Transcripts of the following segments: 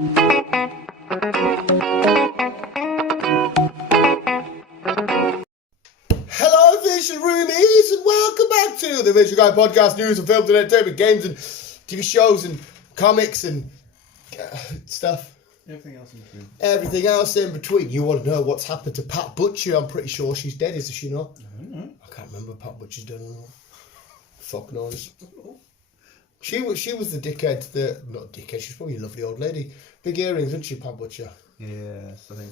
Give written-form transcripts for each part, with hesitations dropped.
Hello, Vision Roomies, and welcome back to the Vision Guy Podcast, news and films and entertainment, games and TV shows and comics and stuff. Everything else in between. You want to know what's happened to Pat Butcher? I'm pretty sure she's dead, isn't she not? I can't remember if Pat Butcher's dead or not. Fuck knows. She was the dickhead, not dickhead, she's probably a lovely old lady. Big earrings, isn't she, Pat Butcher? Yes, I think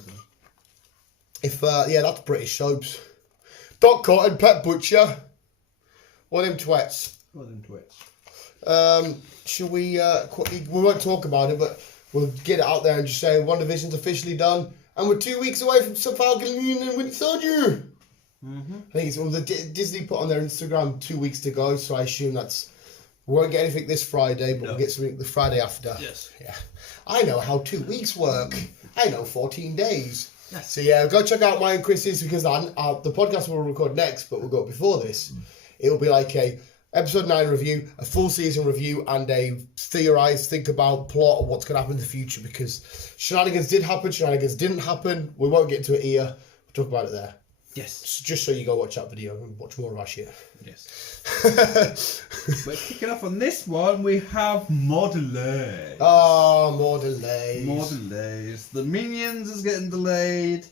so. Yeah, that's British soaps. Doc Cotton, Pet Butcher. One of them twats. Should we quickly, we won't talk about it, but we'll get it out there and just say WandaVision's officially done. And we're 2 weeks away from Falcon and Winter Soldier. I think it's Disney put on their Instagram 2 weeks to go, so I assume we won't get anything this Friday, but we'll get something the Friday after. Yes. Yeah. I know how 2 weeks work. I know 14 days. Yes. So yeah, go check out mine and Chris's, because the podcast we'll record next, but we'll go before this. It'll be like a episode 9 review, a full season review, and a think about plot of what's going to happen in the future, because shenanigans did happen, shenanigans didn't happen. We won't get into it here. We'll talk about it there. Yes. Just so you go watch that video and watch more of our shit. Yes. We're kicking off on this one. We have more delays. Oh, more delays. More delays. The Minions is getting delayed.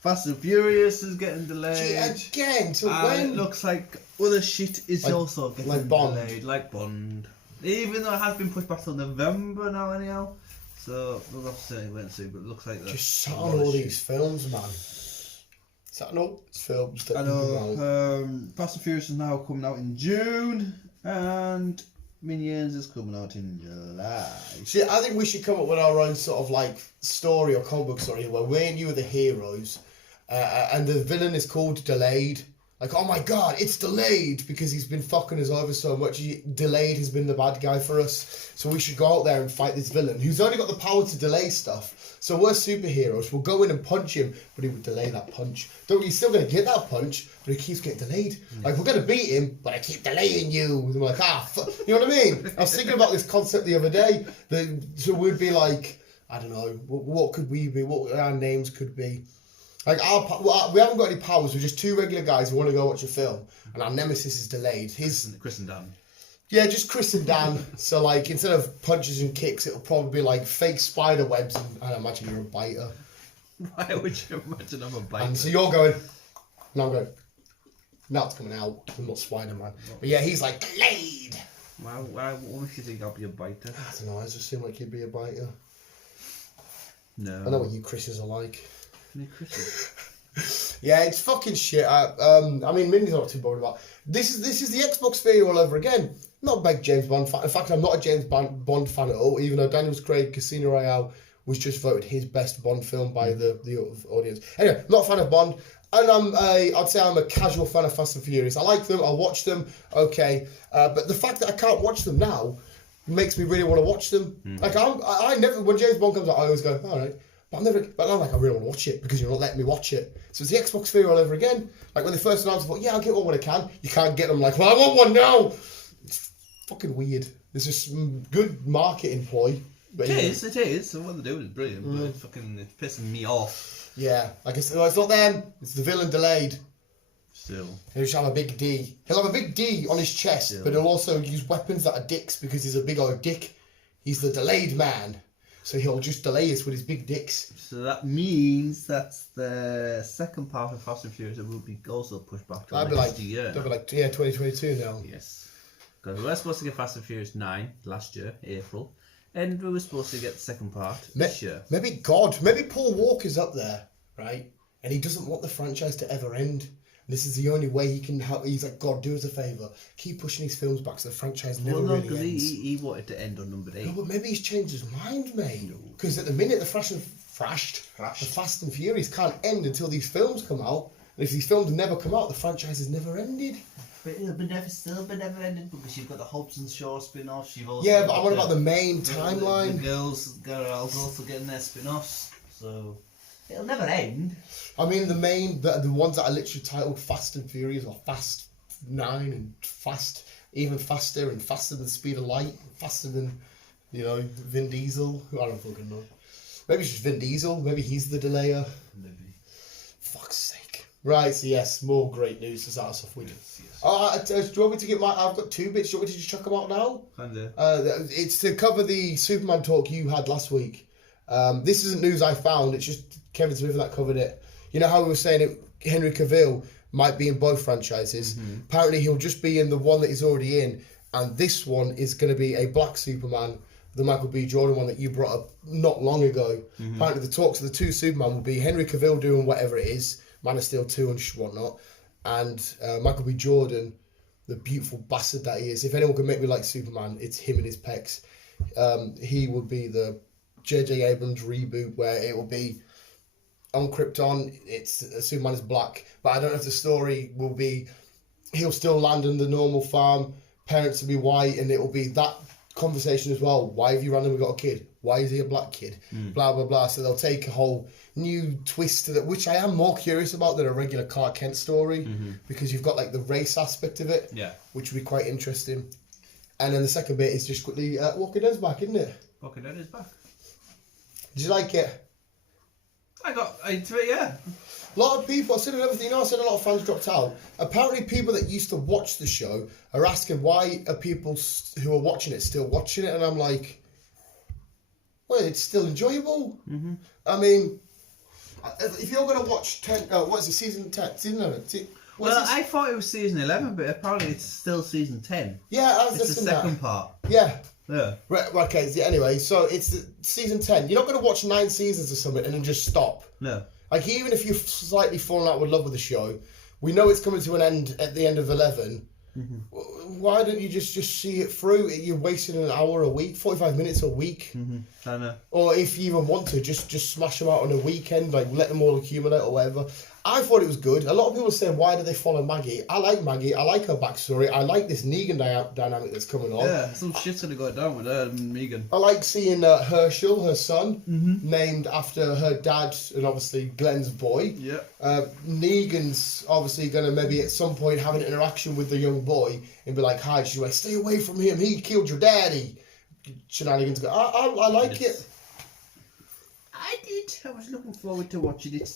Fast and Furious is getting delayed. Gee, again, so and when? It looks like other shit is also getting delayed. Like Bond. Even though it has been pushed back till November now anyhow. So, we'll have to say wait and see, but it looks like that. Just sat on all these films, man. Sat on all these films that I know. Fast and Furious is now coming out in June, and Minions is coming out in July. See, I think we should come up with our own sort of like story or comic book story where we and you are the heroes, and the villain is called Delayed. Like, oh my god, it's delayed because he's been fucking us over so much. Delayed has been the bad guy for us. So we should go out there and fight this villain who's only got the power to delay stuff. So we're superheroes. We'll go in and punch him, but he would delay that punch. He's still going to get that punch, but he keeps getting delayed. Like, we're going to beat him, but I keep delaying you. And we're like, fuck. You know what I mean? I was thinking about this concept the other day. So we'd be like, I don't know, what could we be? What our names could be? Like, we haven't got any powers. We're just two regular guys who want to go watch a film. And our nemesis is delayed. Chris and Dan. Yeah, just Chris and Dan. So, like, instead of punches and kicks, it'll probably be, like, fake spider webs. And I imagine you're a biter. Why would you imagine I'm a biter? And so you're going, and I'm going, now it's coming out. I'm not Spider-Man. But yeah, he's like, delayed. Why would you think I'll be a biter? I don't know, I just seem like you'd be a biter. No. I know what you Chris's are like. Chris. Yeah, it's fucking shit. I mean, Minnie's not too bothered about. This is the Xbox failure all over again. Not a big James Bond fan. In fact, I'm not a James Bond fan at all. Even though Daniel Craig Casino Royale was just voted his best Bond film by the audience. Anyway, not a fan of Bond, and I'd say I'm a casual fan of Fast and Furious. I like them. I'll watch them. Okay, but the fact that I can't watch them now makes me really want to watch them. Like I never, when James Bond comes out, I always go, all right. But I'm like, I really want to watch it because you're not letting me watch it. So it's the Xbox failure all over again. Like when they first announced, I thought, yeah, I'll get one when I can. You can't get them. Like, well, I want one now. It's fucking weird. There's just good marketing ploy. But it is. So what they're doing is brilliant. But it's pissing me off. Yeah, like it's not them. It's the villain delayed. Still. He'll just have a big D. He'll have a big D on his chest, but he'll also use weapons that are dicks because he's a big old dick. He's the delayed man. So he'll just delay us with his big dicks. So that means that's the second part of Fast and Furious that will be also pushed back to next year. That'll be like, 2022 now. Yes. Because we were supposed to get Fast and Furious 9 last year, April. And we were supposed to get the second part this year. Maybe Paul Walker's up there, right? And he doesn't want the franchise to ever end. This is the only way he can help. He's like, God, do us a favour. Keep pushing these films back so the franchise never really ends. Because he wanted to end on number 8. No, but maybe he's changed his mind, mate. Because at the minute, the Fast and Furious can't end until these films come out. And if these films never come out, the franchise has never ended. But it'll be never ended because you've got the Hobbs and Shaw spin-offs. But I want about the main timeline. The girls are also getting their spin-offs, so it'll never end. I mean, the ones that are literally titled Fast and Furious or Fast 9 and Fast, even faster and faster than the speed of light, faster than You know, Vin Diesel. I don't fucking know. Maybe it's just Vin Diesel. Maybe he's the delayer. Maybe. Fuck's sake. Right, so yes, more great news to start us off with. Yes. Do you want me to get I've got 2 bits. Do you want me to just chuck them out now? Kinda. It's to cover the Superman talk you had last week. This isn't news I found. It's just Kevin Smith that covered it. You know how we were saying Henry Cavill might be in both franchises. Mm-hmm. Apparently he'll just be in the one that he's already in, and this one is going to be a black Superman, the Michael B. Jordan one that you brought up not long ago. Mm-hmm. Apparently the talks of the 2 Superman will be Henry Cavill doing whatever it is, Man of Steel 2 and whatnot, and Michael B. Jordan, the beautiful bastard that he is. If anyone can make me like Superman, it's him and his pecs. He would be the J.J. Abrams reboot where it will be on Krypton, Superman is black, but I don't know if the story will be he'll still land on the normal farm, parents will be white, and it will be that conversation as well. Why have you randomly got a kid? Why is he a black kid? Blah blah blah. So they'll take a whole new twist to that, which I am more curious about than a regular Clark Kent story, because you've got like the race aspect of it, which would be quite interesting. And then the second bit is just quickly Walking Dead's back, isn't it? Walking Dead is back. Did you like it? I got into it, yeah. A lot of people, I said another thing, I said a lot of fans dropped out. Apparently people that used to watch the show are asking why are people who are watching it still watching it, and I'm like, well, it's still enjoyable. Mm-hmm. I mean, if you're going to watch season 10? Season 11? Well, I thought it was season 11, but apparently it's still season 10. Yeah, it's the second part. Yeah. Yeah. Right, okay, anyway, so it's season 10. You're not going to watch 9 seasons or something and then just stop. No. Like, even if you've slightly fallen out with love with the show, we know it's coming to an end at the end of 11. Mm-hmm. Why don't you just see it through? You're wasting an hour a week, 45 minutes a week. Mm-hmm. I know. Or if you even want to, just smash them out on a weekend, like let them all accumulate or whatever. I thought it was good. A lot of people say, why do they follow Maggie? I like Maggie. I like her backstory. I like this Negan dynamic that's coming on. Yeah, some shit's gonna go down with her and Negan. I like seeing Herschel, her son, named after her dad and obviously Glenn's boy. Yeah. Negan's obviously gonna maybe at some point have an interaction with the young boy and be like, hi, she's like, stay away from him. He killed your daddy. Shenanigans go. I like it. I did. I was looking forward to watching it.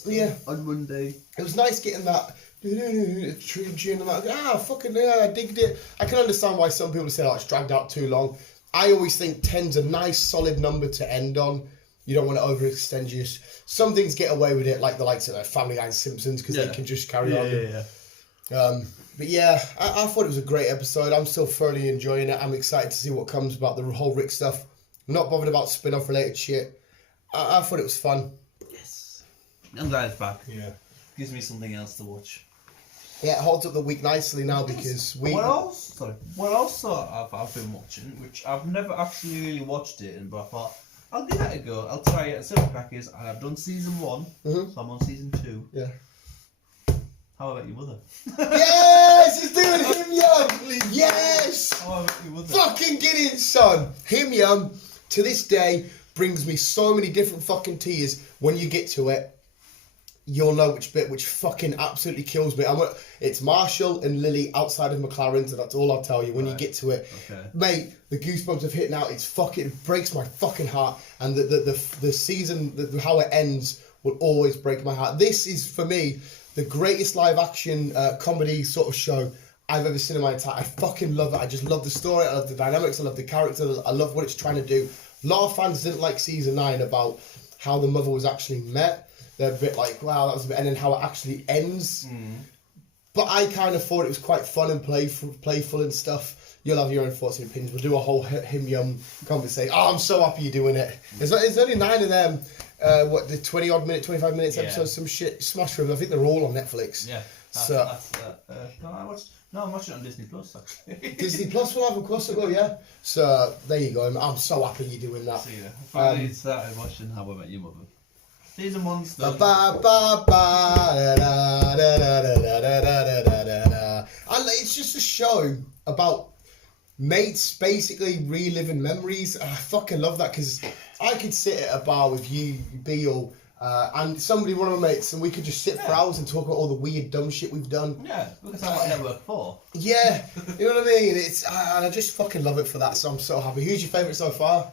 On Monday. It was nice getting that tune and that. Fucking yeah, I digged it. I can understand why some people say it's dragged out too long. I always think 10's a nice solid number to end on. You don't want to overextend you. Some things get away with it, like the likes of Family Guy and Simpsons, because they can just carry on. Yeah. But yeah, I thought it was a great episode. I'm still thoroughly enjoying it. I'm excited to see what comes about the whole Rick stuff. I'm not bothered about spin-off related shit. I thought it was fun. Yes. I'm glad it's back. Yeah. Gives me something else to watch. Yeah, it holds up the week nicely now because we... What else I've been watching, which I've never actually really watched it, but I thought, I'll give it a go. I'll try it and see what the crack is. And I've done season 1, so I'm on season 2. Yeah. How about your mother? Yes! He's doing Him Yum! Yes! How about your mother? Fucking get it, son! Him Yum, to this day, brings me so many different fucking tears. When you get to it, you'll know which bit, which fucking absolutely kills me. It's Marshall and Lily outside of McLaren's, and that's all I'll tell you when you get to it. Okay. Mate, the goosebumps have hit now. It breaks my fucking heart. And the season, how it ends, will always break my heart. This is, for me, the greatest live action comedy sort of show I've ever seen in my entire. I fucking love it. I just love the story. I love the dynamics. I love the characters. I love what it's trying to do. A lot of fans didn't like season 9 about how the mother was actually met. They're a bit like, wow, that was a bit, and then how it actually ends. But I kind of thought it was quite fun and playful and stuff. You'll have your own thoughts and opinions. We'll do a whole Him Yum conversation. Oh, I'm so happy you're doing it. There's only 9 of them. The 20-odd minute, 25 minutes episodes, some shit. Smash through them. I think they're all on Netflix. Yeah. I'm watching it on Disney Plus, actually. Disney Plus will have a crossover, yeah. So there you go. I'm so happy you're doing that. See ya. I finally started watching How I Met Your Mother. Season 1's done. It's just a show about mates basically reliving memories. I fucking love that because I could sit at a bar with you, Beale, and somebody, one of my mates, and we could just sit for hours and talk about all the weird, dumb shit we've done. Yeah, look at what Network 4. Yeah, you know what I mean? And I just fucking love it for that, so I'm so happy. Who's your favourite so far?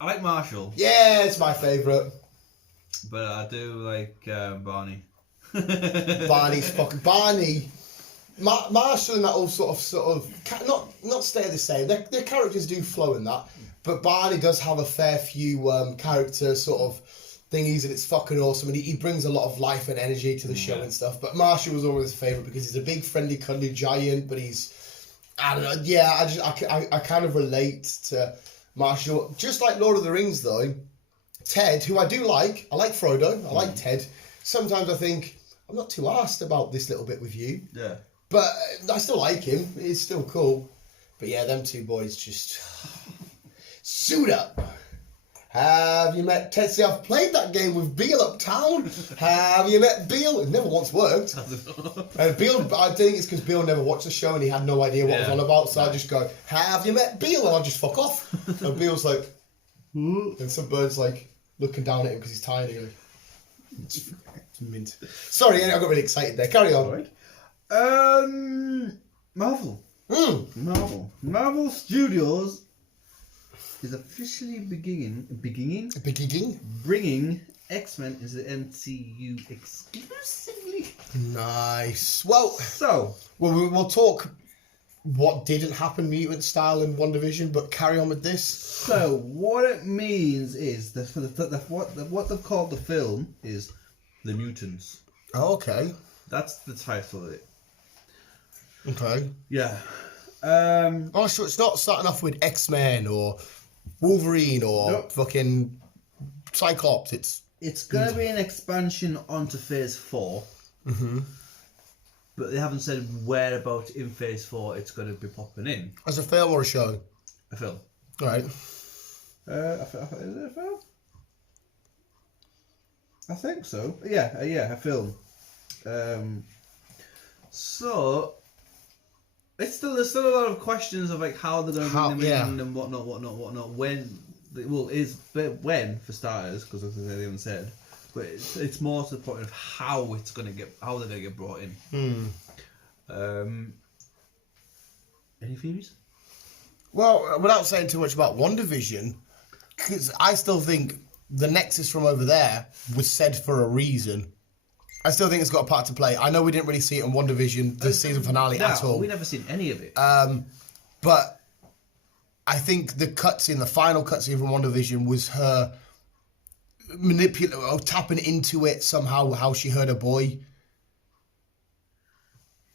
I like Marshall. Yeah, it's my favourite. But I do like Barney. Barney's fucking... Barney... Marshall and that all sort of not stay the same. Their characters do flow in that, but Barney does have a fair few character sort of thingies, and it's fucking awesome. And he brings a lot of life and energy to the show and stuff. But Marshall was always a favourite because he's a big, friendly, cuddly giant. But I don't know. Yeah, I kind of relate to Marshall. Just like Lord of the Rings, though. Ted, who I do like. I like Frodo. I like Ted. Sometimes I think I'm not too arsed about this little bit with you. Yeah. But I still like him. He's still cool. But yeah, them two boys just... Suit up. Have you met Ted? See, I've played that game with Beale uptown. Have you met Beale? It never once worked. And Beale, I think it's because Beale never watched the show and he had no idea what it was on about. So I just go, have you met Beale? And I'll just fuck off. And Beale's like... And some bird's like looking down at him because he's tiny. Like, it's mint. Sorry, I got really excited there. Carry on. Right. Marvel. Marvel Studios is officially bringing X-Men into the MCU exclusively. Nice. Well, So, we'll talk what didn't happen mutant style in WandaVision, but carry on with this. So what it means is what they've called the film is The Mutants. Oh, okay. That's the title of it. Okay. Yeah. Oh, so it's not starting off with X-Men or Wolverine or fucking Cyclops. It's going to be an expansion onto Phase 4. Mm-hmm. But they haven't said whereabouts in Phase 4 it's going to be popping in. As a film or a show? A film. Right. Is it a film? I think so. Yeah, a film. So there's still a lot of questions of like how they're going to bring them in and whatnot. When for starters, because they haven't said. But it's more to the point of how they're going to get brought in. Any theories? Well, without saying too much about WandaVision, because I still think the Nexus from over there was said for a reason. I still think it's got a part to play. I know we didn't really see it in WandaVision, the season finale at all. We never seen any of it. But I think the final cutscene from WandaVision was her tapping into it somehow, how she heard her boy.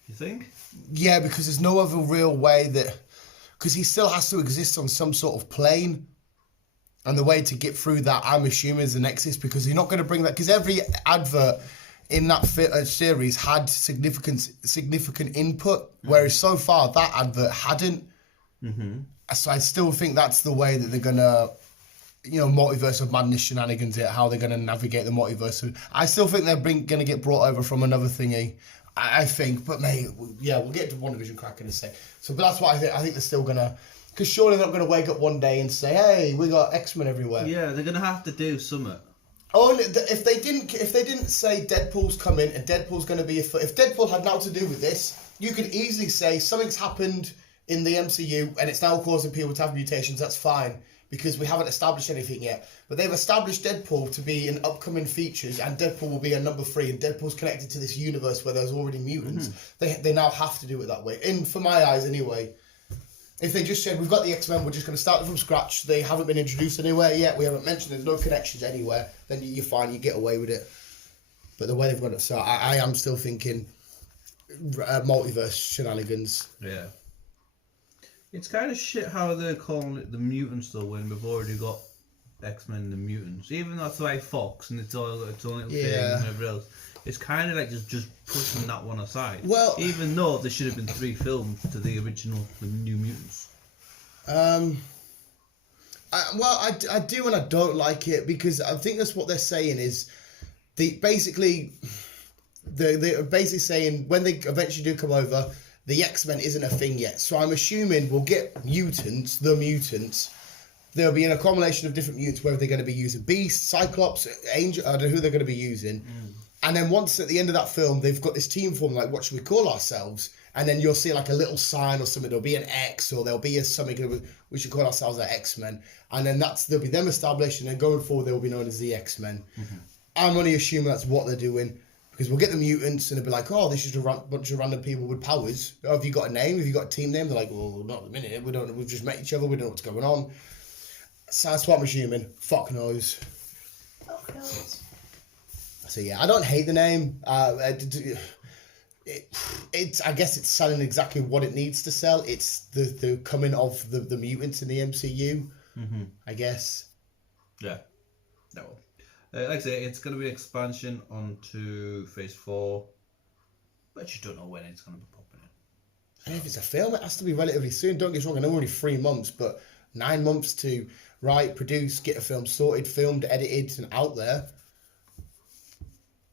You think? Yeah, because there's no other real way that... Because he still has to exist on some sort of plane. And the way to get through that, I'm assuming, is the Nexus, because you're not going to bring that... Because every advert in that series had significant input, whereas so far that advert hadn't. Mm-hmm. So I still think that's the way that they're going to... multiverse of madness shenanigans, how they're going to navigate the multiverse. I still think they're going to get brought over from another thingy. I think, but mate, we'll get to WandaVision cracking in a sec. So, but that's what I think. I think they're still going to... Because surely they're not going to wake up one day and say, hey, we got X-Men everywhere. Yeah, they're going to have to do something. Oh, and if they didn't say Deadpool's coming and Deadpool's going to be... If Deadpool had now to do with this, you could easily say something's happened in the MCU and it's now causing people to have mutations. That's fine. Because we haven't established anything yet. But they've established Deadpool to be in upcoming features, and Deadpool will be a number 3, and Deadpool's connected to this universe where there's already mutants. Mm-hmm. They now have to do it that way. And for my eyes, anyway. If they just said, we've got the X-Men, we're just going to start them from scratch, they haven't been introduced anywhere yet, we haven't mentioned there's no connections anywhere, then you're fine, you get away with it. But the way they've got it, so I am still thinking multiverse shenanigans. Yeah. It's kind of shit how they're calling it the Mutants though when we've already got X-Men and the Mutants. Even though it's like Fox and it's all got its own little thing and everything else. It's kind of like just pushing that one aside. Well, even though there should have been 3 films to the original, the New Mutants. I do and I don't like it because I think that's what they're saying is they're basically saying when they eventually do come over, the X-Men isn't a thing yet. So I'm assuming we'll get the mutants, There'll be an accumulation of different mutants, whether they're going to be using Beast, Cyclops, Angel, I don't know who they're going to be using. And then once at the end of that film, they've got this team form, like, what should we call ourselves? And then you'll see like a little sign or something. There'll be an X, or there'll be something. We should call ourselves the X-Men. And then there'll be them established, and then going forward, they'll be known as the X-Men. I'm only assuming that's what they're doing, because we'll get the mutants, and they'll be like, oh, this is a bunch of random people with powers. Oh, have you got a name? Have you got a team name? They're like, well, not at the minute. We've just met each other. We don't know what's going on. So that's what I'm assuming. Fuck knows. Fuck knows. So yeah, I don't hate the name. I guess it's selling exactly what it needs to sell. It's the coming of the mutants in the MCU. I guess. Yeah. No. Like I say, it's going to be an expansion onto Phase 4, but you don't know when it's going to be popping in. And if it's a film, it has to be relatively soon. Don't get us wrong, I know we're only 3 months, but 9 months to write, produce, get a film sorted, filmed, edited, and out there.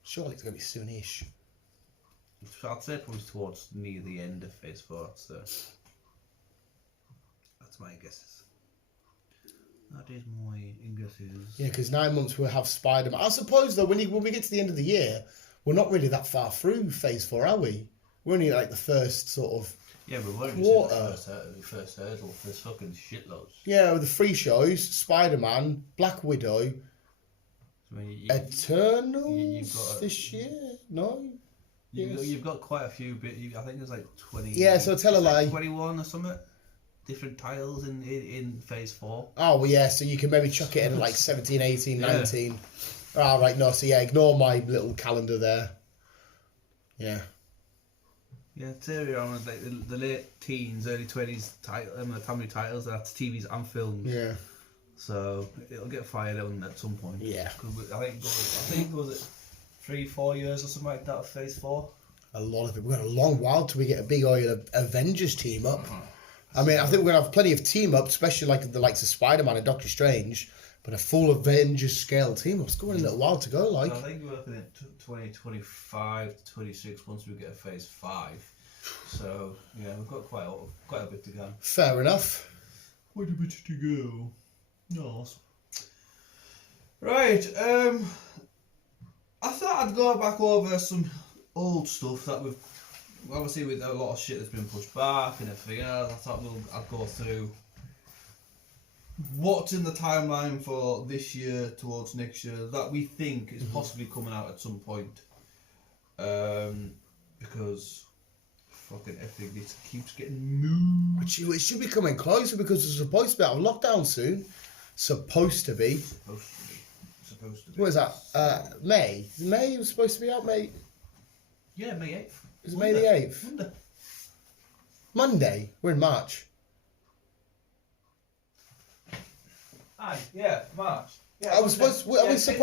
Surely it's going to be soonish. I'd say probably towards near the end of Phase 4. That's my guesses. That is my guesses. Yeah, because 9 months we'll have Spider-Man. I suppose, though, when we get to the end of the year, we're not really that far through Phase 4, are we? We're only like the first sort of Yeah, but we're quarter. The first hurdle. There's fucking shitloads. Yeah, with the 3 shows, Spider-Man, Black Widow, I mean, Eternals this year? No? You've got quite a few I think there's like 20. Yeah, so tell a lie. 21 or something. Different titles in Phase 4. Oh, well, yeah, so you can maybe chuck it in like 17, 18, 19. Oh, right, no, so yeah, ignore my little calendar there. Yeah. Yeah, Terry on like the late teens, early 20s how many titles, that's TVs and films. Yeah. So it'll get fired on at some point. Yeah. I think was it 3-4 years or something like that of Phase 4. A lot of it. We've got a long while till we get a big oil Avengers team up. I mean, I think we're going to have plenty of team up, especially like the likes of Spider-Man and Doctor Strange, but a full Avengers scale team up's going a little while to go, like. So I think we're looking at 2025 to 26 once we get a Phase 5. So, yeah, we've got quite a bit to go. Fair enough. Quite a bit to go. Nice. Right, I thought I'd go back over some old stuff that we've, obviously with a lot of shit that's been pushed back and everything else. I thought I'd go through what's in the timeline for this year towards next year that we think is possibly coming out at some point. Because fucking everything keeps getting moved. It should be coming closer because it's supposed to be out of lockdown soon. Supposed to be. Supposed to be. What is that? May? May was supposed to be out, May? Yeah, May 8th. Is it May the 8th? Monday. Monday? We're in March. Aye, yeah, March. Yeah, I was supposed to, I think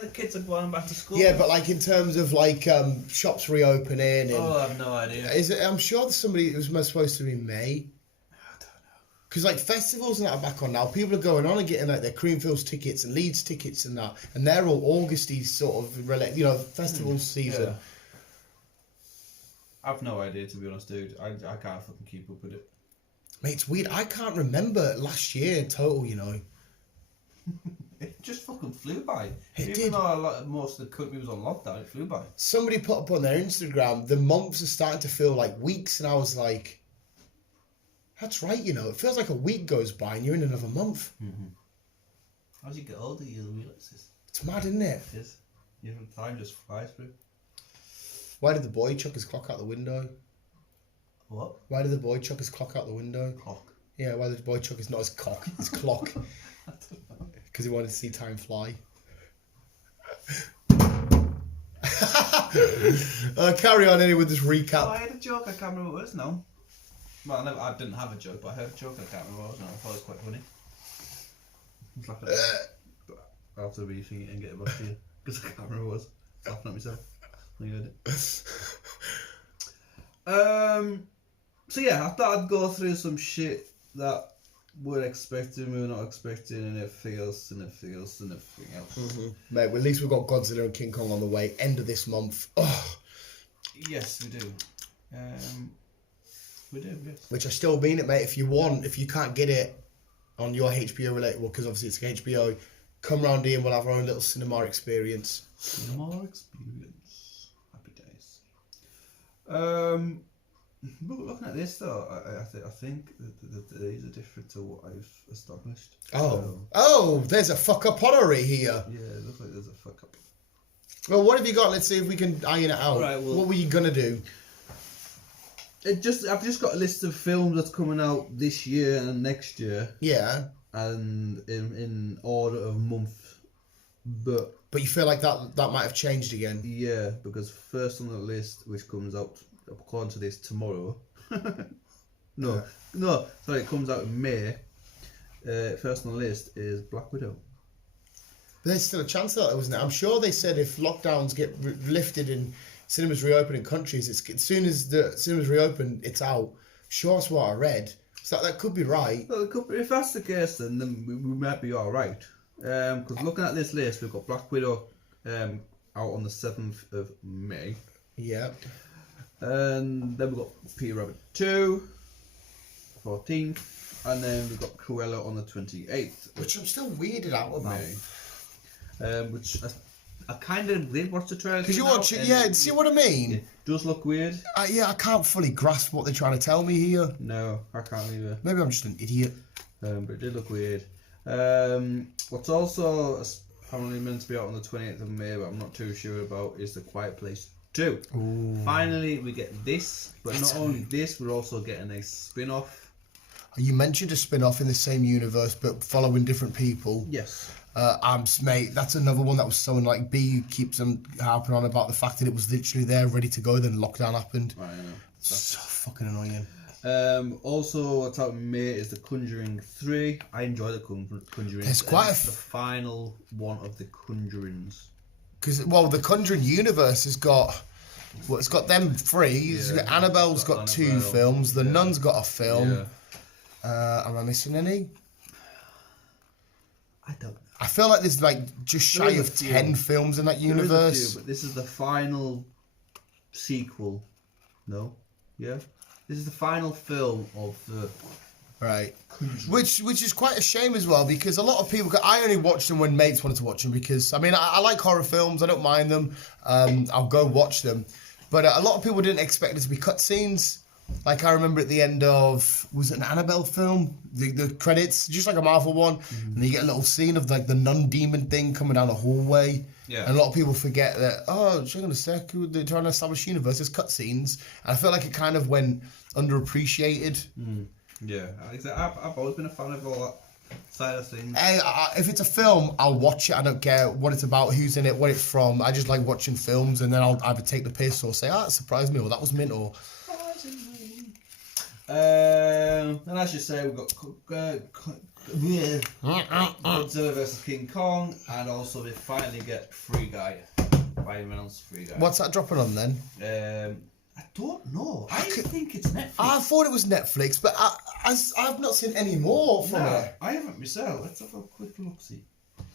the kids are going back to school. Yeah, but like in terms of like shops reopening and... Oh, I have no idea. I'm sure there's somebody, it was supposed to be May. I don't know. Because like festivals and that are back on now. People are going on and getting like their Creamfields tickets and Leeds tickets and that. And they're all Augusty sort of, festival season. Yeah. I've no idea, to be honest, dude. I can't fucking keep up with it. Mate, it's weird. I can't remember last year in total, It just fucking flew by. It Even did. though most of the country was on lockdown, it flew by. Somebody put up on their Instagram, the months are starting to feel like weeks, and I was like, that's right, it feels like a week goes by and you're in another month. Mm-hmm. As you get older, you realise this. It's mad, isn't it? It is. Your time just flies through. Why did the boy chuck his clock out the window? What? Why did the boy chuck his clock out the window? Clock. Yeah, why did the boy chuck his, not his cock, his clock? I don't know. Because he wanted to see time fly. Carry on anyway with this recap. Oh, I had a joke, I can't remember what it was now. Well, I didn't have a joke, but I heard a joke, I can't remember what it was now. I thought it was quite funny. I was laughing at it. I'll have to rethink it and get it back to you. Because I can't remember what it was. I was laughing at myself when you heard it. So yeah, I thought I'd go through some shit that we're expecting, we're not expecting, and everything else, and everything else, and everything else. Mm-hmm. Mate, well, at least we've got Godzilla and King Kong on the way. End of this month. Oh. Yes, we do. We do, yes. Which I still mean it, mate. If you can't get it on your HBO related one, because obviously it's HBO. Come round here and we'll have our own little cinema experience. Cinema experience. Happy days. But looking at this though, I think that these are different to what I've established. There's a fuck up pottery here. Yeah, it looks like there's a fuck up. Well, what have you got? Let's see if we can iron it out. Right, well, what were you gonna do? I've just got a list of films that's coming out this year and next year. Yeah. And in order of month, but you feel like that might have changed again. Yeah, because first on the list, which comes out according to this tomorrow. No, sorry, it comes out in May. First on the list is Black Widow. But there's still a chance of that, wasn't there? I'm sure they said if lockdowns get lifted and cinemas reopen in countries, as soon as the cinemas reopen, it's out. Sure, that's what I read. So that could be right. Well, if that's the case, then we might be all right. Because looking at this list, we've got Black Widow out on the 7th of May. Yeah. And then we've got Peter Rabbit 2, 14th. And then we've got Cruella on the 28th. Which I'm still weirded out about. May. Which I kind of did watch the trailer. Because you watch it, yeah, see what I mean? It does look weird. I can't fully grasp what they're trying to tell me here. No, I can't either. Maybe I'm just an idiot. But it did look weird. What's also apparently meant to be out on the 28th of May, but I'm not too sure about, is The Quiet Place 2. Ooh. Finally, we get this, but not only this, we're also getting a spin-off. You mentioned a spin-off in the same universe, but following different people. Yes. Mate, that's another one that was someone like B keeps on harping on about the fact that it was literally there, ready to go, then lockdown happened. I know. So fucking annoying. Also, what's out in May is The Conjuring 3. I enjoy The Conjuring. It's quite the final one of The Conjurings. Because, well, the Conjuring universe has got... Well, it's got them three. Yeah, Annabelle's got two films. The Nun's got a film. Yeah. Am I missing any? I don't know. I feel like there's like just shy of 10 films in that universe. There is a few, but this is the final sequel. No? Yeah? This is the final film of the... Right. Which is quite a shame as well, because a lot of people... I only watched them when mates wanted to watch them, because, I mean, I like horror films. I don't mind them. I'll go watch them. But a lot of people didn't expect it to be cutscenes. Like, I remember at the end of... Was it an Annabelle film? The credits, just like a Marvel one. Mm-hmm. And you get a little scene of, like, the nun-demon thing coming down the hallway. Yeah. And a lot of people forget that, oh, hang on a sec, they're trying to establish universe, there's cutscenes. And I felt like it kind of went underappreciated. Mm. Yeah, I've always been a fan of all that side of things. Hey, if it's a film, I'll watch it. I don't care what it's about, who's in it, what it's from. I just like watching films, and then I'll either take the piss or say, that surprised me, or that was mint, or... And as you say, we've got Godzilla vs King Kong, and also we finally get Free Guy. Ryan Reynolds' Free Guy. What's that dropping on then? I don't know. I think it's Netflix. I thought it was Netflix, but I've not seen any more from it. I haven't myself. Let's have a quick look-see.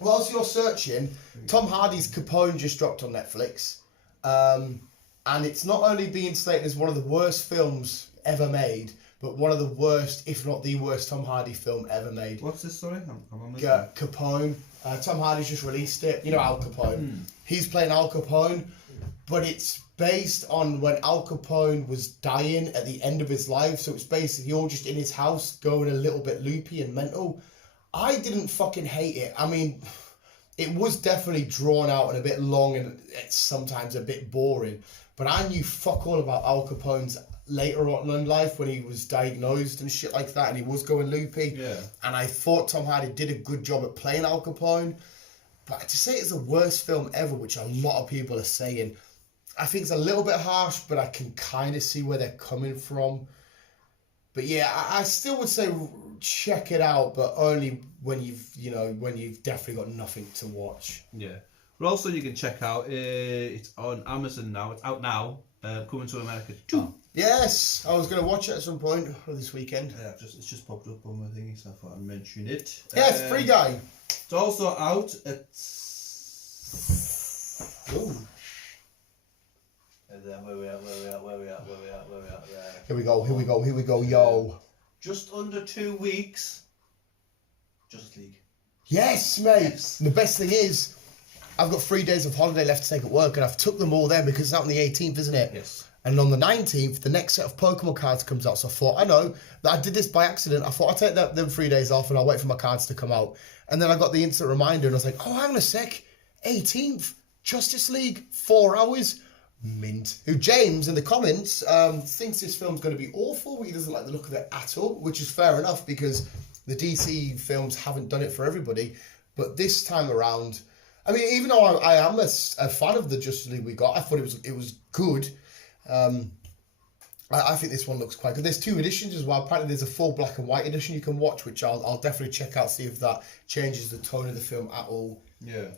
Whilst you're searching, Tom Hardy's Capone just dropped on Netflix. And it's not only being slated as one of the worst films ever made, but one of the worst, if not the worst, Tom Hardy film ever made. What's this, sorry? I'm Capone. Tom Hardy's just released it. You know Al Capone. He's playing Al Capone, but it's based on when Al Capone was dying at the end of his life. So it's basically all just in his house going a little bit loopy and mental. I didn't fucking hate it. I mean, it was definitely drawn out and a bit long and it's sometimes a bit boring. But I knew fuck all about Al Capone's later on in life when he was diagnosed and shit like that and he was going loopy. Yeah. And I thought Tom Hardy did a good job at playing Al Capone. But to say it's the worst film ever, which a lot of people are saying, I think it's a little bit harsh, but I can kind of see where they're coming from. But yeah, I still would say check it out, but only when you've definitely got nothing to watch. Yeah. But also you can check out, it's on Amazon now, it's out now, coming to America 2. Yes, I was going to watch it at some point this weekend. Yeah, it's just popped up on my thingy, so I thought I'd mention it. Yes, Free Guy. It's also out at... Ooh. Where we at? Here we go, yo. Just under 2 weeks Justice League. Yes, mate. Yes. And the best thing is, I've got 3 days of holiday left to take at work, and I've took them all then because it's out on the 18th, isn't it? Yes. And on the 19th, the next set of Pokemon cards comes out. So I thought, I know that I did this by accident. I thought I'd take them 3 days off and I'll wait for my cards to come out. And then I got the instant reminder and I was like, oh, hang on a sec. 18th, Justice League, 4 hours. Mint. Who James in the comments thinks this film's going to be awful. He doesn't like the look of it at all, which is fair enough because the DC films haven't done it for everybody. But this time around, I mean, even though I am a fan of the Justice League we got, I thought it was good. I think this one looks quite good. There's 2 editions as well. Apparently there's a full black and white edition you can watch, which I'll definitely check out, see if that changes the tone of the film at all. Yeah.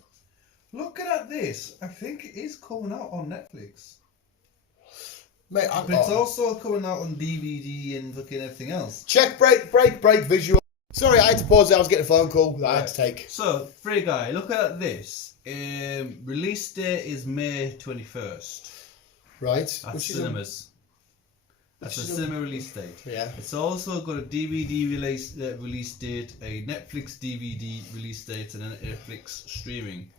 Looking at this, I think it is coming out on Netflix. Mate, but it's also coming out on DVD and fucking everything else. Check, break, visual. Sorry, I had to pause there. I was getting a phone call that I had to take. So, Free Guy, look at this. Release date is May 21st. Right. At cinemas. That's a cinema release date. Yeah. It's also got a DVD release date, a Netflix DVD release date, and a Netflix streaming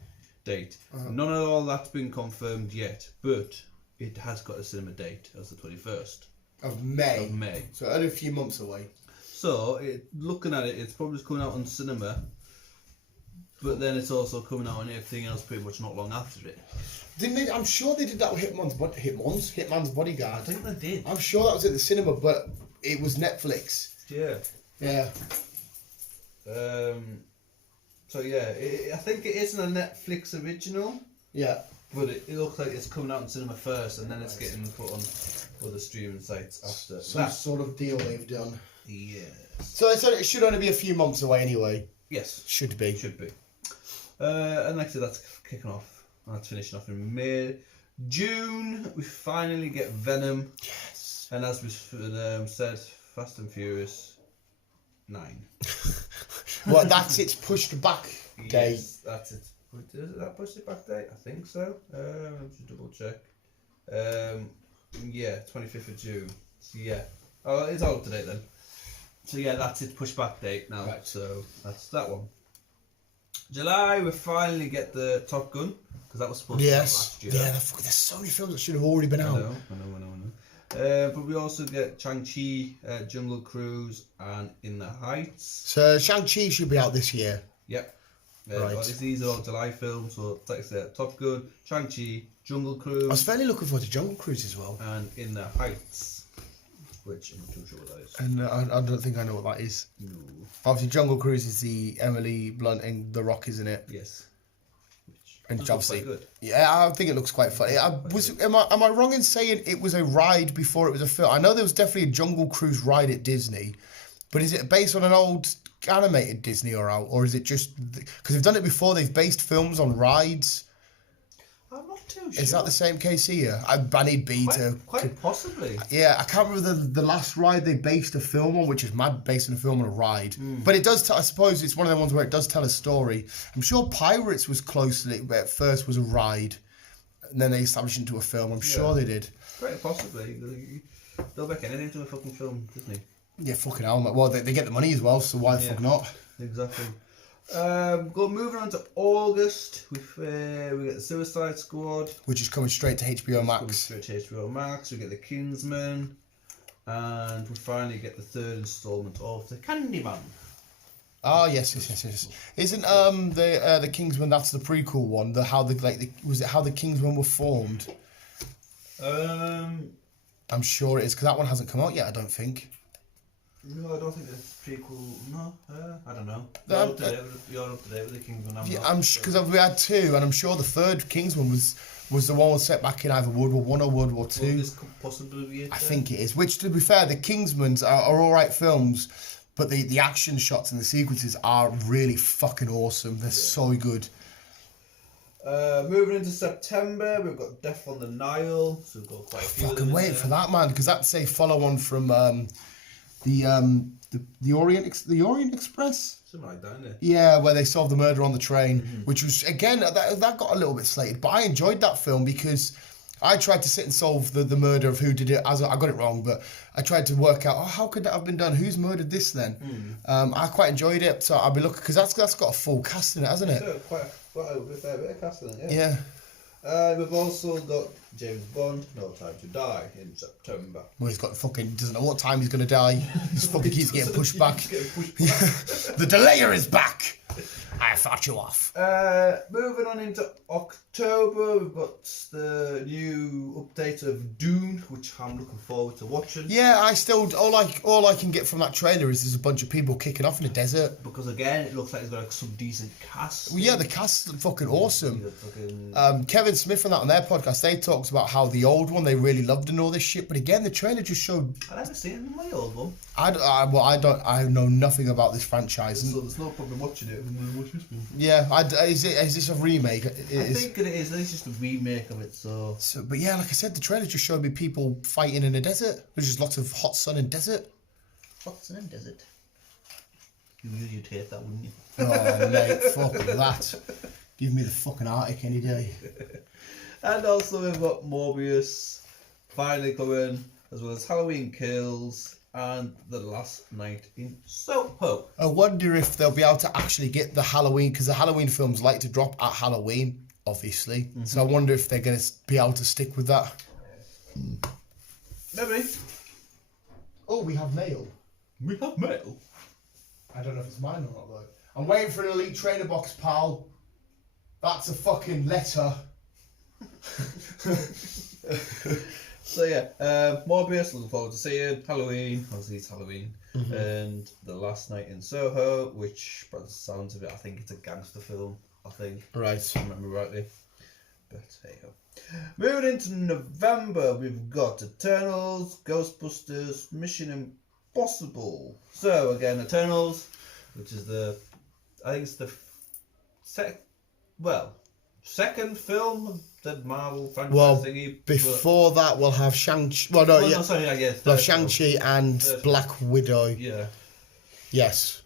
date. None of all that's been confirmed yet, but it has got a cinema date as the 21st of May. Of May. So only a few months away. So looking at it, it's probably coming out on cinema, but then it's also coming out on everything else pretty much not long after it. Didn't they? I'm sure they did that with Hitman's Bodyguard. I think they did. I'm sure that was at the cinema, but it was Netflix. Yeah. Yeah. So yeah, I think it isn't a Netflix original. Yeah. But it looks like it's coming out in cinema first, and then it's getting put on other streaming sites after. Some sort of deal they've done. Yes. So it should only be a few months away anyway. Yes. Should be. And like I said, that's kicking off. That's finishing off in May. June, we finally get Venom. Yes. And as we said, Fast and Furious 9. Well, that's its pushed back date. Yes, that's it. Is that pushed it back date? I think so. Just double check. Yeah, 25th of June. So yeah. Oh, it's all up to date then. So yeah, that's its push back date now. Right. So that's that one. July, we finally get the Top Gun, because that was supposed to be last year. Yeah, there's so many films that should have already been out. I know. But we also get Shang-Chi, Jungle Cruise, and In the Heights. So Shang-Chi should be out this year. Yep. Right. Well, these are all July films, so like I said, Top Gun, Shang-Chi, Jungle Cruise. I was fairly looking forward to Jungle Cruise as well. And In the Heights, which I'm not too sure what that is. And I don't think I know what that is. No. Obviously, Jungle Cruise is the Emily Blunt and The Rock, isn't it? Yes. And obviously, good. Yeah, I think it looks quite funny. Am I wrong in saying it was a ride before it was a film? I know there was definitely a Jungle Cruise ride at Disney, but is it based on an old animated Disney or is it just because they've done it before? They've based films on rides. I'm not too sure. Is that the same case here? I need B to... Quite possibly. Yeah, I can't remember the last ride they based a film on, which is mad, basing a film on a ride. But it does, I suppose it's one of the ones where it does tell a story. I'm sure Pirates was closely, at first was a ride, and then they established it into a film. I'm sure they did. Quite possibly. They'll make anything into a fucking film, Disney. Yeah, fucking hell. Well, they get the money as well, so why the fuck not? Exactly. Moving on to August, we get the Suicide Squad, which is coming straight to HBO Max. We get the Kingsman, and we finally get the third instalment of the Candyman. Oh yes. Isn't the Kingsman? That's the prequel one. How the Kingsmen were formed? I'm sure it is because that one hasn't come out yet. I don't think. No, I don't think it's prequel. No, I don't know. You're up to date with the Kingsman. Because we had two, and I'm sure the third Kingsman was the one set back in either World War One or World War Two. Well, this could possibly be it. I think it is. Which, to be fair, the Kingsmans are all right films, but the action shots and the sequences are really fucking awesome. They're so good. Moving into September, we've got Death on the Nile. So we've got quite a few. Fucking waiting for that, man, because that's a follow-on from the Orient Express. Something like that, isn't it? Yeah, where they solved the murder on the train, which was again that got a little bit slated, but I enjoyed that film because I tried to sit and solve the murder of who did it. I got it wrong, but I tried to work out, how could that have been done? Who's murdered this then? I quite enjoyed it, so I'll be looking, because that's got a full cast in it, hasn't it? So quite a fair bit of cast in it, yeah. We've also got James Bond, No Time to Die, in September. Well, he's got doesn't know what time he's going to die. He fucking keeps getting pushed back. The delayer is back. I fought you off. Moving on into October, we've got the new update of Dune, which I'm looking forward to watching. Yeah, I still all I can get from that trailer is there's a bunch of people kicking off in the desert. Because again, it looks like it's got some decent cast. Well, yeah, the cast's fucking awesome. Kevin Smith and that on their podcast, they talked about how the old one they really loved and all this shit. But again, the trailer just showed. I haven't seen my old one. I know nothing about this franchise. So there's no problem watching it. Yeah, is this a remake? I think it is. It's just a remake of it. So, but yeah, like I said, the trailer just showed me people fighting in a desert. There's just lots of hot sun and desert. Hot sun and desert. You'd hate that, wouldn't you? Oh mate, fuck that. Give me the fucking Arctic any day. And also we've got Morbius finally coming, as well as Halloween Kills and The Last Night in Soho. I wonder if they'll be able to actually get the Halloween, because the Halloween films like to drop at Halloween, obviously. Mm-hmm. So I wonder if they're going to be able to stick with that. Maybe. Oh, we have mail. We have mail. I don't know if it's mine or not though. I'm waiting for an Elite Trainer box, pal. That's a fucking letter. So yeah, Morbius, looking forward to seeing. Halloween, obviously it's Halloween. Mm-hmm. And The Last Night in Soho, which by the sounds of it, I think it's a gangster film, I think. Right. If I remember rightly. But hey ho. Moving into November, we've got Eternals, Ghostbusters, Mission Impossible. So again, Eternals, which is I think it's the second film of the Marvel franchise thingy. Before that, we'll have Shang-Chi. Shang-Chi and Black Widow. Yeah. Yes.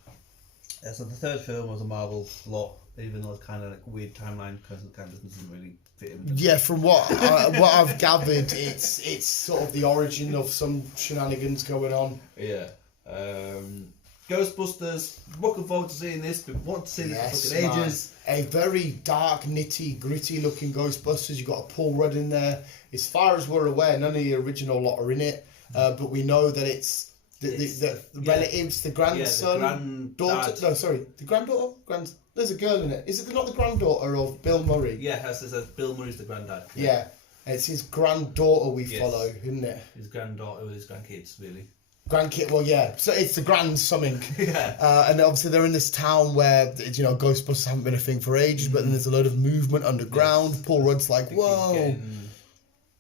Yeah, so the third film was a Marvel lot, even though it's kind of like weird timeline because it kind of doesn't really fit in. Yeah, from what I've gathered, it's sort of the origin of some shenanigans going on. Yeah. Ghostbusters, looking forward to seeing this, but want to see this for fucking ages. A very dark, nitty, gritty looking Ghostbusters. You've got a Paul Rudd in there. As far as we're aware, none of the original lot are in it, but we know that it's the relatives, the grandson, daughter. No, sorry, the granddaughter. There's a girl in it. Is it not the granddaughter of Bill Murray? Yeah, it says Bill Murray's the granddad. Yeah, it's his granddaughter we follow, isn't it? His granddaughter with his grandkids, really. Grandkid, well, yeah. So it's the grand something. Yeah. And obviously they're in this town where, Ghostbusters haven't been a thing for ages, but then there's a load of movement underground. Yes. Paul Rudd's like, whoa.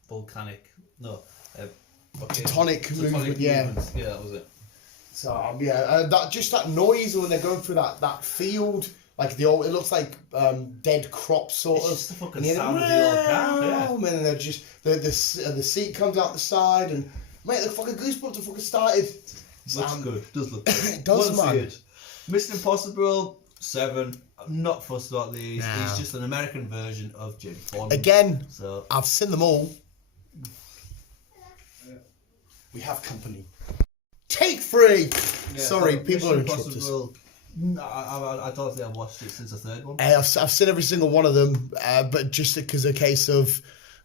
Volcanic, tectonic movement, yeah. Yeah, that was it. So, that noise when they're going through that field, like it looks like dead crops sort of. It's just the fucking sound of the old car, yeah. And then they're just, the seat comes out the side and... Mate, the fucking Goosebumps have fucking started. Looks good. Does look good. It does, man. Mission Impossible 7. I'm not fussed about these. Nah. It's just an American version of James Bond. Again, so I've seen them all. We have company. Take 3! Yeah, sorry, people are interrupting us. I don't think I've watched it since the third one. I've seen every single one of them, but just because of a case of...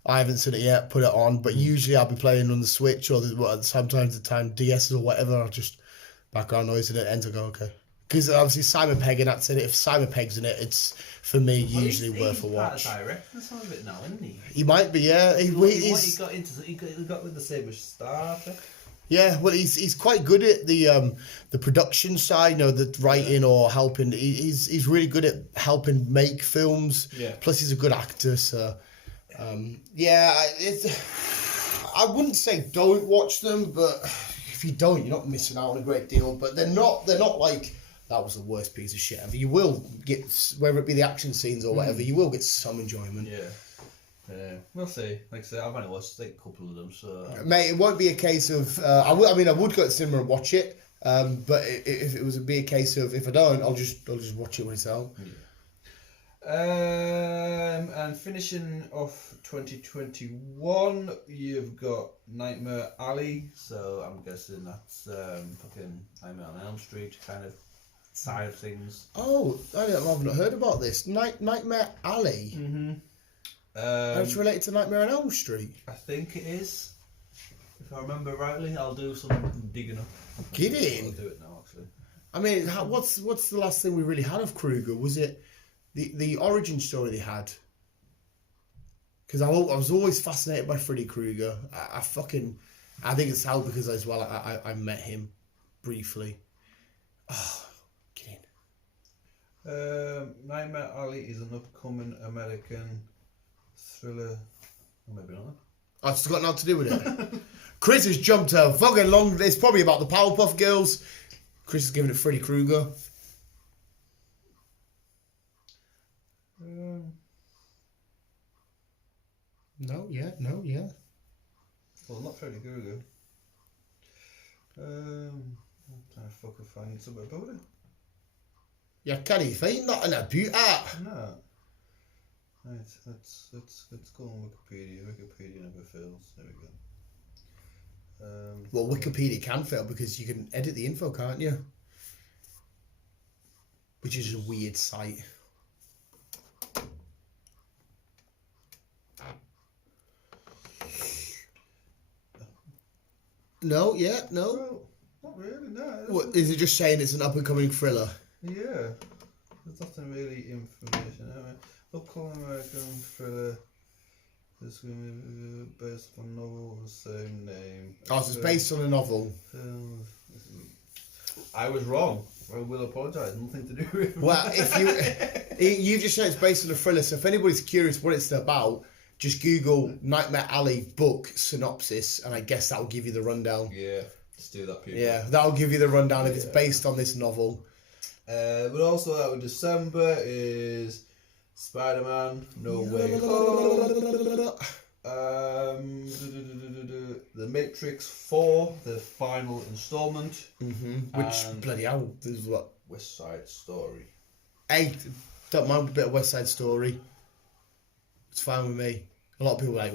I haven't seen it yet, put it on, but usually I'll be playing on the Switch or sometimes the time DS or whatever, I'll just background noise and it ends, I go, okay. Because obviously Simon Pegg and that's in it. If Simon Pegg's in it, it's, for me, usually worth a watch. He's part of directing some of it now, isn't he? He might be, yeah. He got with the same as Star Trek. Yeah, well, he's quite good at the production side, the writing or helping. He's really good at helping make films. Yeah. Plus, he's a good actor, so... I wouldn't say don't watch them, but if you don't, you're not missing out on a great deal. But they're not like that was the worst piece of shit ever. You will get, whether it be the action scenes or whatever, you will get some enjoyment. Yeah, we'll see. Like I said, I've only watched a couple of them, so mate, it won't be a case of. I would go to the cinema and watch it, but if it was be a case of if I don't, I'll just watch it when it's out. Yeah. And finishing off 2021, you've got Nightmare Alley. So I'm guessing that's fucking Nightmare on Elm Street kind of side of things. Oh, I've not heard about this. Nightmare Alley. Mm-hmm. It's related to Nightmare on Elm Street. I think it is. If I remember rightly, I'll do some digging up. Get in. I'll do it now, actually. I mean, what's the last thing we really had of Krueger? Was it the origin story they had? Because I was always fascinated by Freddy Krueger. I think it's how because as well I met him briefly. Oh, get in. Nightmare Alley is an upcoming American thriller. Or maybe not. I've just got nothing to do with it. Chris has jumped a fucking long. It's probably about the Powerpuff Girls. Chris is giving it Freddy Krueger. No, yeah. Well, not Freddy Krueger. I'm trying to fucking find something about it. You can't find that in a beauty. No. Right, let's go on Wikipedia. Wikipedia never fails. There we go. Well, Wikipedia can fail because you can edit the info, can't you? Which is a weird site. No, yeah, no. Well, not really, no. What, is it just saying it's an up-and-coming thriller? Yeah. There's nothing really information. Upcoming American thriller. This is based on a novel of the same name. Oh, so it's based on a novel. I was wrong. I will apologise. Nothing to do with it. Well, if you just said it's based on a thriller, so if anybody's curious what it's about, just Google Nightmare Alley book synopsis, and I guess that'll give you the rundown. Yeah, let's do that, people. Yeah, that'll give you the rundown if it's based on this novel. But also out in December is Spider-Man No Way Home. The Matrix 4, the final installment. Which, bloody hell, this is what? West Side Story. Hey, don't mind a bit of West Side Story. It's fine with me. A lot of people are like,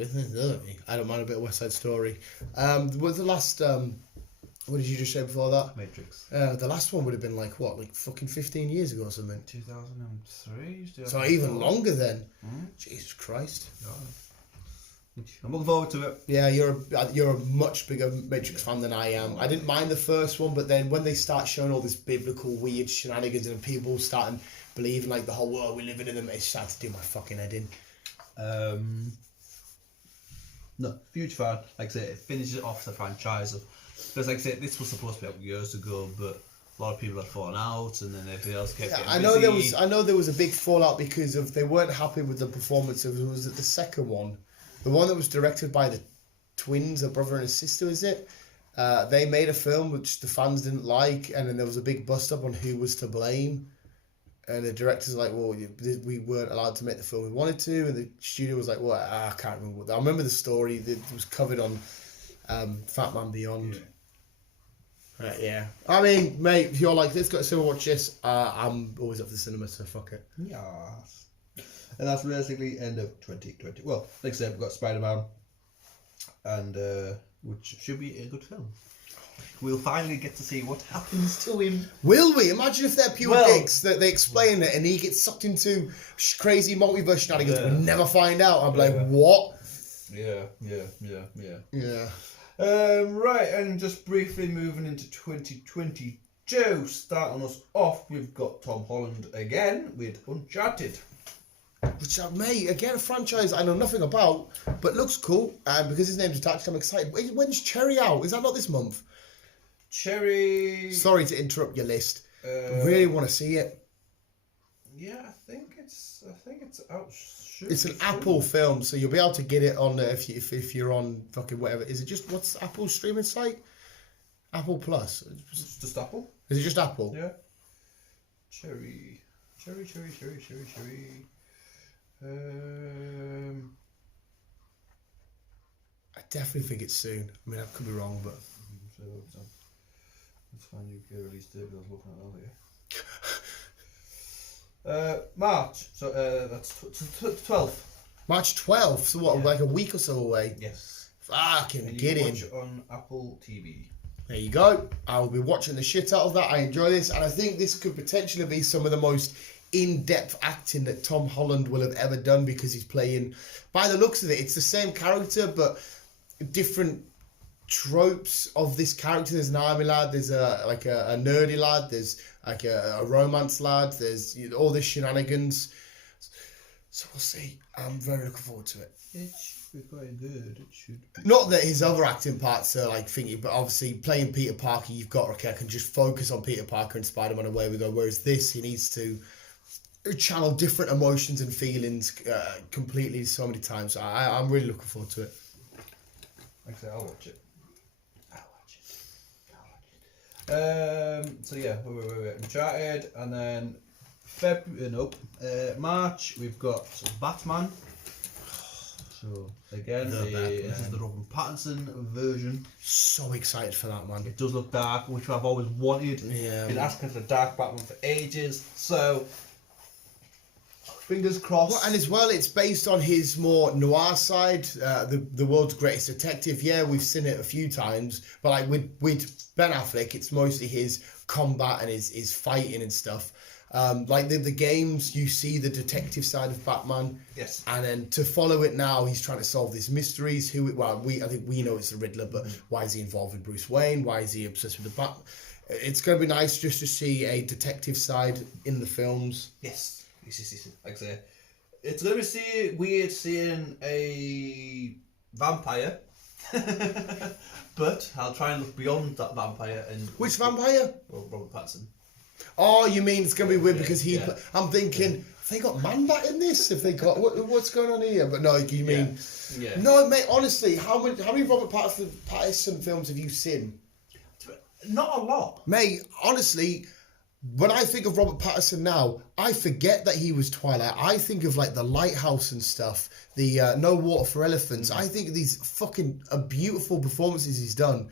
I don't mind a bit of West Side Story. Was the last, what did you just say before that? Matrix. The last one would have been like fucking 15 years ago or something. 2003? So even longer then. Jesus Christ. I'm looking forward to it. Yeah, you're a much bigger Matrix fan than I am. I didn't mind the first one, but then when they start showing all this biblical weird shenanigans and people starting believing like the whole world we're living in them, it started to do my fucking head in. No, huge fan. Like I say, it finishes off the franchise. Because like I say, this was supposed to be out years ago, but a lot of people had fallen out, and then everything else kept getting busy. I know there was a big fallout because of they weren't happy with the performance of was it the second one, the one that was directed by the twins, a brother and a sister, is it? They made a film which the fans didn't like, and then there was a big bust up on who was to blame. And the director's like, well, we weren't allowed to make the film we wanted to, and the studio was like, well, I can't remember what. I remember the story that was covered on Fat Man Beyond. Yeah. Yeah. I mean, mate, if you're like, let's go to cinema watch this, I'm always up for the cinema, so fuck it. Yes. And that's basically end of 2020. Well, like I said, we've got Spider-Man, and which should be a good film. We'll finally get to see what happens to him. Will we? Imagine if they're pure dicks, that they explain it and he gets sucked into crazy multiverse shenanigans we never find out. I'd be like, what? Yeah. Yeah. Right, and just briefly moving into 2022, starting us off, we've got Tom Holland again with Uncharted. Which, mate, again, a franchise I know nothing about, but looks cool. And because his name's attached, I'm excited. When's Cherry out? Is that not this month? Cherry. Sorry to interrupt your list. I really want to see it. Yeah, I think it's out. It's an Apple film, so you'll be able to get it on if you're on fucking whatever. Is it just what's Apple's streaming site? Apple Plus. It's just Apple. Is it just Apple? Yeah. Cherry. I definitely think it's soon. I mean, I could be wrong, but. Let's find UK release date. I was looking at earlier. March. So that's 12th. March 12th, so what, Yeah. like a week or so away? Yes. Fucking And get you in. watch it on Apple TV. There you go. I will be watching the shit out of that. I enjoy this, and I think this could potentially be some of the most in-depth acting that Tom Holland will have ever done, because he's playing, by the looks of it, it's the same character, but different tropes of this character. There's an army lad, there's a nerdy lad, there's like a romance lad, there's all this shenanigans. So we'll see. I'm very looking forward to it. It should be quite good. It should be. Not that his other acting parts are like thingy, but obviously playing Peter Parker, you've got, okay, I can just focus on Peter Parker and Spider-Man, away we go. Whereas this, he needs to channel different emotions and feelings completely so many times. I'm really looking forward to it. Like I say, I'll watch it. So yeah, wait. Uncharted, and then March we've got Batman. So again, this is the Robert Pattinson version. So excited for that, man. It does look dark, which I've always wanted. Yeah. Been asking for a dark Batman for ages. So fingers crossed. Well, and as well, it's based on his more noir side, the world's greatest detective. Yeah, we've seen it a few times, but like with Ben Affleck, it's mostly his combat and his fighting and stuff. Like the games, you see the detective side of Batman. Yes. And then to follow it now, he's trying to solve these mysteries. I think we know it's the Riddler, but why is he involved with Bruce Wayne? Why is he obsessed with the Bat? It's going to be nice just to see a detective side in the films. Yes. Like I say, it's going to be weird seeing a vampire, but I'll try and look beyond that vampire. And Which vampire? Well, Robert Pattinson. Oh, you mean it's going to be weird because he... Yeah. I'm thinking, have they got Man-Bat in this? Have they got... what's going on here? But no, you mean... Yeah. No, mate, honestly, how many Robert Pattinson films have you seen? Not a lot. Mate, honestly, when I think of Robert Pattinson now, I forget that he was Twilight. I think of like The Lighthouse and stuff, the No Water for Elephants. I think of these fucking beautiful performances he's done.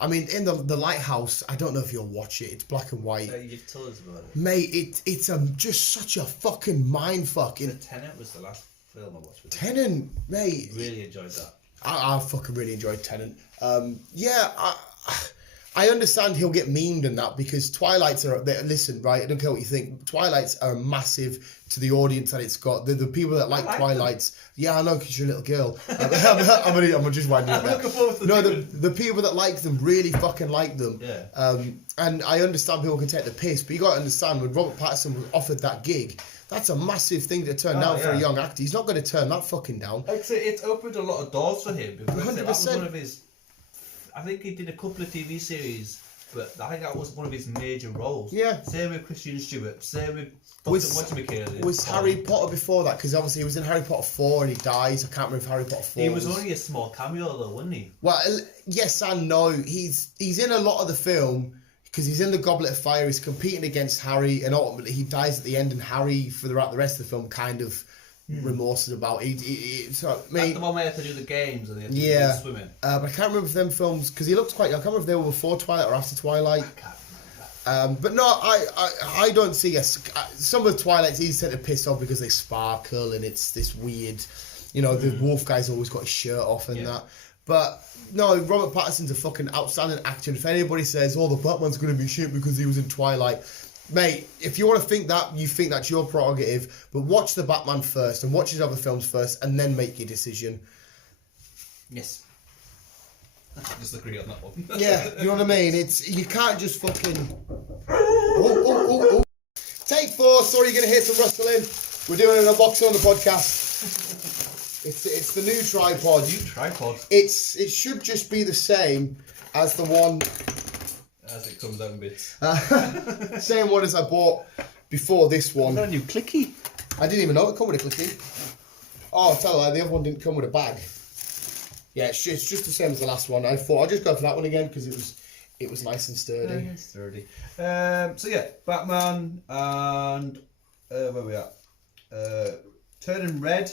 I mean, in the Lighthouse, I don't know if you'll watch it. It's black and white. So you've told us about it. Mate, it's just such a fucking mindfuck. Tenet was the last film I watched with Tenet, mate. Really enjoyed that. I fucking really enjoyed Tenet. I understand he'll get memed and that, because Twilights are... Listen, right, I don't care what you think. Twilights are massive to the audience that it's got. The people that like Twilights... Them. Yeah, I know, because you're a little girl. I'm just winding up there. No, the people that like them really fucking like them. Yeah. And I understand people can take the piss, but you got to understand, when Robert Pattinson was offered that gig, that's a massive thing to turn down for a young actor. He's not going to turn that fucking down. Like I say, it's opened a lot of doors for him. Because 100%. that was one of his... I think he did a couple of TV series, but I think that was one of his major roles. Yeah. Same with Christian Stewart. Same with... Was Harry Potter before that? Because obviously he was in Harry Potter 4 and he dies. I can't remember if Harry Potter 4 He was only a small cameo though, wasn't he? Well, yes and no. He's in a lot of the film, because he's in the Goblet of Fire. He's competing against Harry, and ultimately he dies at the end, and Harry, throughout the rest of the film, kind of remorses about it. So, That's the one where they have to do the games and they have to do swimming. But I can't remember if them films, because he looks quite young. I can't remember if they were before Twilight or after Twilight. I can't remember. But no, I don't see some of the Twilights easy tend to piss off because they sparkle and it's this weird, the wolf guy's always got his shirt off and that. But no, Robert Pattinson's a fucking outstanding actor. If anybody says, "Oh, the Batman's going to be shit because he was in Twilight," mate, if you want to think that, you think that's your prerogative. But watch the Batman first and watch his other films first, and then make your decision. Yes. Just agree on that one. Yeah, you know what I mean? You can't just fucking... Oh. Take 4, sorry you're going to hear some rustling. We're doing an unboxing on the podcast. It's the new tripod. New tripod? It should just be the same as the one... As it comes out in bits. Same one as I bought before this one. Is that a new clicky? I didn't even know it come with a clicky. Oh, tell you, the other one didn't come with a bag. Yeah, it's just the same as the last one. I thought I'd just go for that one again because it was nice and sturdy. Yeah, sturdy. So yeah, Batman and where we at? Turning Red,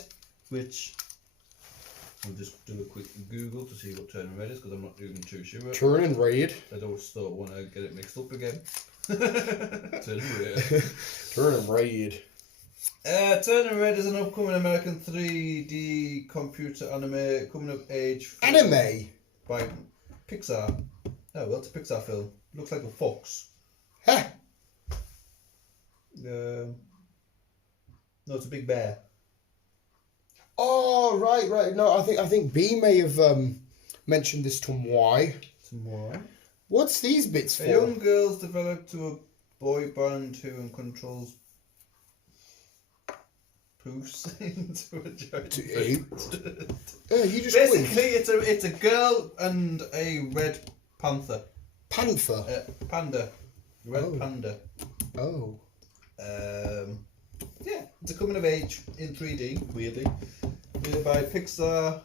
which I'll just do a quick Google to see what Turning Red is because I'm not even too sure. Turning Red. I don't want to get it mixed up again. Turning Red. Turning Red. Turning Red is an upcoming American 3D computer anime coming of age. Anime? By Pixar. Oh, well, it's a Pixar film. Looks like a fox. Huh? No, it's a big bear. Oh, right. No, I think B may have mentioned this to Y. What's these bits for? A young girl's developed to a boy band who controls poofs into a giant You just basically, it's a girl and a red panther. Panther? Panda. Red panda. Oh. Yeah, it's a coming of age in 3D, weirdly. Made by Pixar.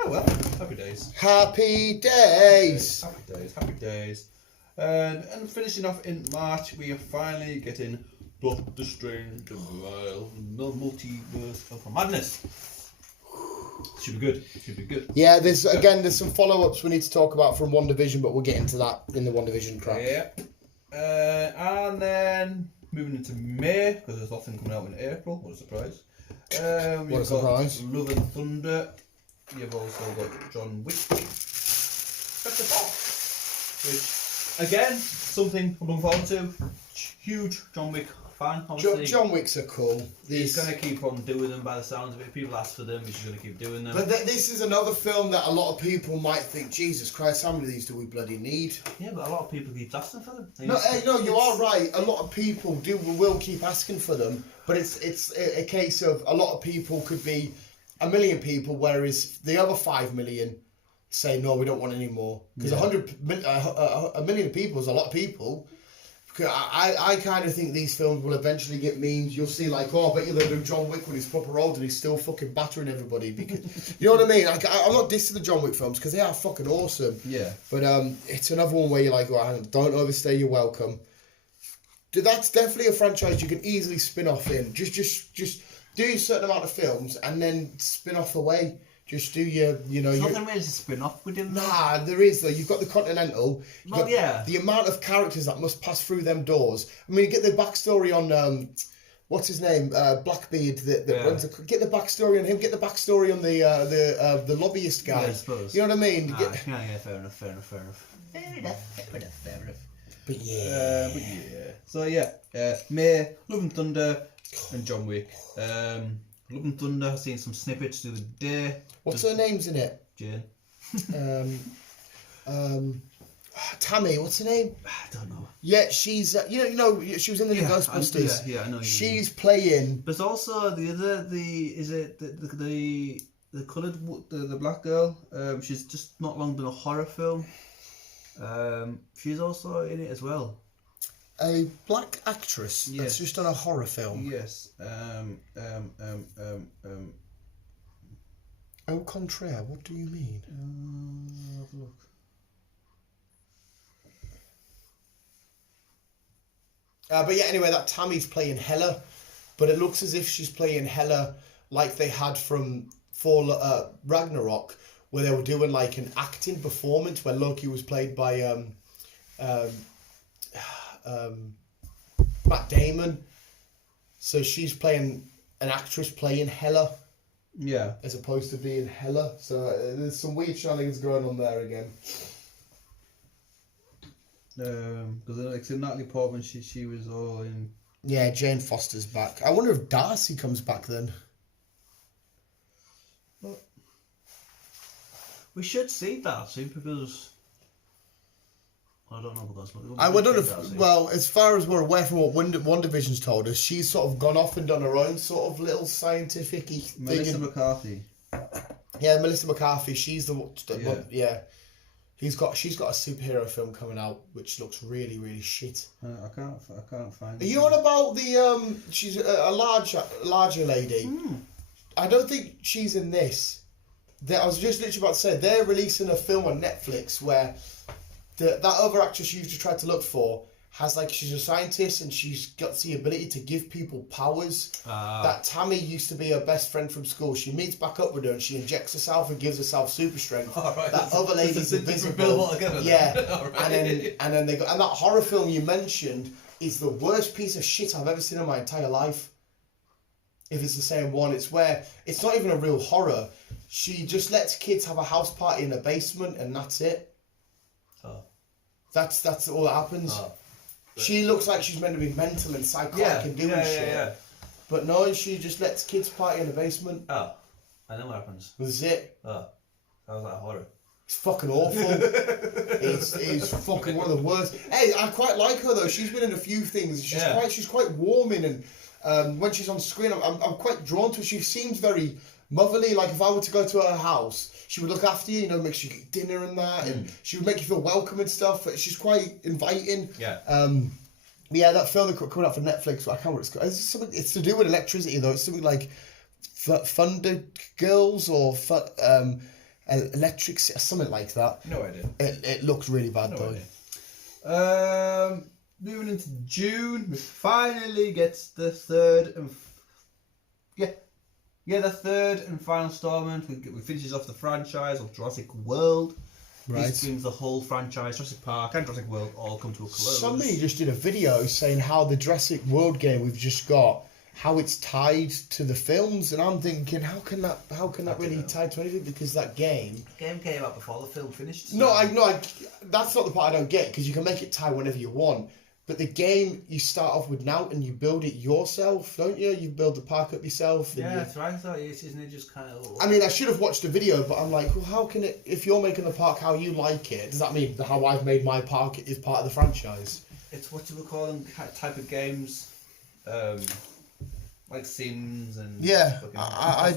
Oh well, happy days. Happy days! Happy days. And finishing off in March, we are finally getting Doctor Strange, the Multiverse of Madness. Should be good. Yeah, there's some follow-ups we need to talk about from WandaVision, but we'll get into that in the WandaVision crap. Yeah. And then moving into May, because there's nothing coming out in April. What a surprise. What a surprise. Love and Thunder. You've also got John Wick. Which, again, something I'm looking forward to. Huge John Wick fan, obviously. John Wicks are cool. He's going to keep on doing them by the sounds of it. People ask for them, he's going to keep doing them. But this is another film that a lot of people might think, Jesus Christ, how many of these do we bloody need? Yeah, but a lot of people keep asking for them. No, you are right. A lot of people will keep asking for them, but it's a case of a lot of people could be 1 million people, whereas the other 5 million say, no, we don't want any more. Because 1 million people is a lot of people. I kind of think these films will eventually get memes. You'll see, like, oh, I bet you they'll do John Wick when he's proper old and he's still fucking battering everybody. Because you know what I mean? Like, I'm not dissing the John Wick films because they are fucking awesome. Yeah. But it's another one where you're like, oh, don't overstay your welcome. That's definitely a franchise you can easily spin off in. Just do a certain amount of films and then spin off away. Just do your, There's nothing really to spin off with him. Nah, there is though. You've got the Continental. Well, yeah. The amount of characters that must pass through them doors. I mean, you get the backstory on what's his name, Blackbeard. That runs. Get the backstory on him. Get the backstory on the lobbyist guy. Yeah, I suppose. You know what I mean? Yeah, fair enough. Fair enough. But yeah. So yeah, May, Love and Thunder, and John Wick. Love and Thunder, I've seen some snippets the other day. What's her name's in it? Jane. Tammy, what's her name? I don't know. Yeah, she's you know she was in the Ghostbusters. I know. She's playing. There's also the coloured the black girl. She's just not long done a horror film. She's also in it as well. A black actress that's just done a horror film. Yes. Au contraire, what do you mean? Have a look. But yeah, anyway, that Tammy's playing Hela, but it looks as if she's playing Hela like they had from Ragnarok, where they were doing like an acting performance where Loki was played by Matt Damon. So she's playing an actress playing Hela. Yeah. As opposed to being Hela. So there's some weird shenanigans going on there again. Because like Natalie Portman, she was all in. Yeah, Jane Foster's back. I wonder if Darcy comes back then. Well, we should see Darcy because I don't know because I don't know if, well, as far as we're aware from what WandaVision's told us, she's sort of gone off and done her own sort of little scientific-y thing. Melissa McCarthy. Yeah, Melissa McCarthy. She's yeah. She's got a superhero film coming out which looks really, really shit. I can't find. Are you on about the she's a larger lady? I don't think she's in this. I was just literally about to say they're releasing a film on Netflix where that other actress you usually try to look for has she's a scientist and she's got the ability to give people powers. That Tammy used to be her best friend from school. She meets back up with her and she injects herself and gives herself super strength. Right. That other lady's invisible. Yeah. Right. And then they got, and that horror film you mentioned is the worst piece of shit I've ever seen in my entire life. If it's the same one, it's where it's not even a real horror. She just lets kids have a house party in a basement, and that's it. Oh. That's all that happens. Oh. She looks like she's meant to be mental and psychotic and doing shit. Yeah. But no, she just lets kids party in a basement. Oh. I know what happens. That's it. Oh. How was that horror? It's fucking awful. it's fucking one of the worst. Hey, I quite like her though. She's been in a few things. She's quite warming, and when she's on screen, I'm quite drawn to her. She seems very motherly. Like if I were to go to her house, she would look after you. You know, make sure you get dinner and that, and she would make you feel welcome and stuff. She's quite inviting. Yeah. Yeah, that film that's coming out for Netflix. I can't remember what it's called. It's something. It's to do with electricity though. It's something like Thunder Girls or Electric, something like that. No idea. It looks really bad though. Idea. Moving into June, we finally gets the third and the third and final installment. We finishes off the franchise of Jurassic World. Right. This brings the whole franchise, Jurassic Park and Jurassic World, all come to a close. Somebody just did a video saying how the Jurassic World game we've just got, how it's tied to the films, and I'm thinking, how can that really tie to anything? Because that game. The game came out before the film finished. So. No, that's not the part I don't get, because you can make it tie whenever you want. But the game, you start off with now and you build it yourself, don't you? You build the park up yourself. Yeah, that's right. I thought isn't it just kind of. I mean, I should have watched the video, but I'm like, well, how can it? If you're making the park how you like it, does that mean how I've made my park is part of the franchise? It's what you would call them type of games. Like Sims and I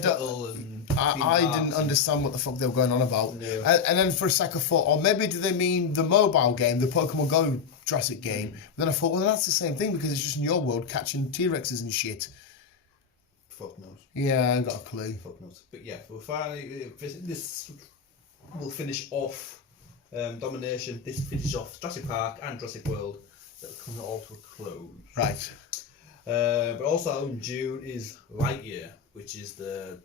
didn't understand what the fuck they were going on about. No. And then for a second I thought, or maybe do they mean the mobile game, the Pokemon Go Jurassic game? But then I thought, well, that's the same thing because it's just in your world catching T-Rexes and shit. Fuck knows. Yeah, I ain't got a clue. Fuck knows. But yeah, we'll finally this will finish off Domination. This finishes off Jurassic Park and Jurassic World. That will come all to a close. Right. But also in June is Lightyear, which is the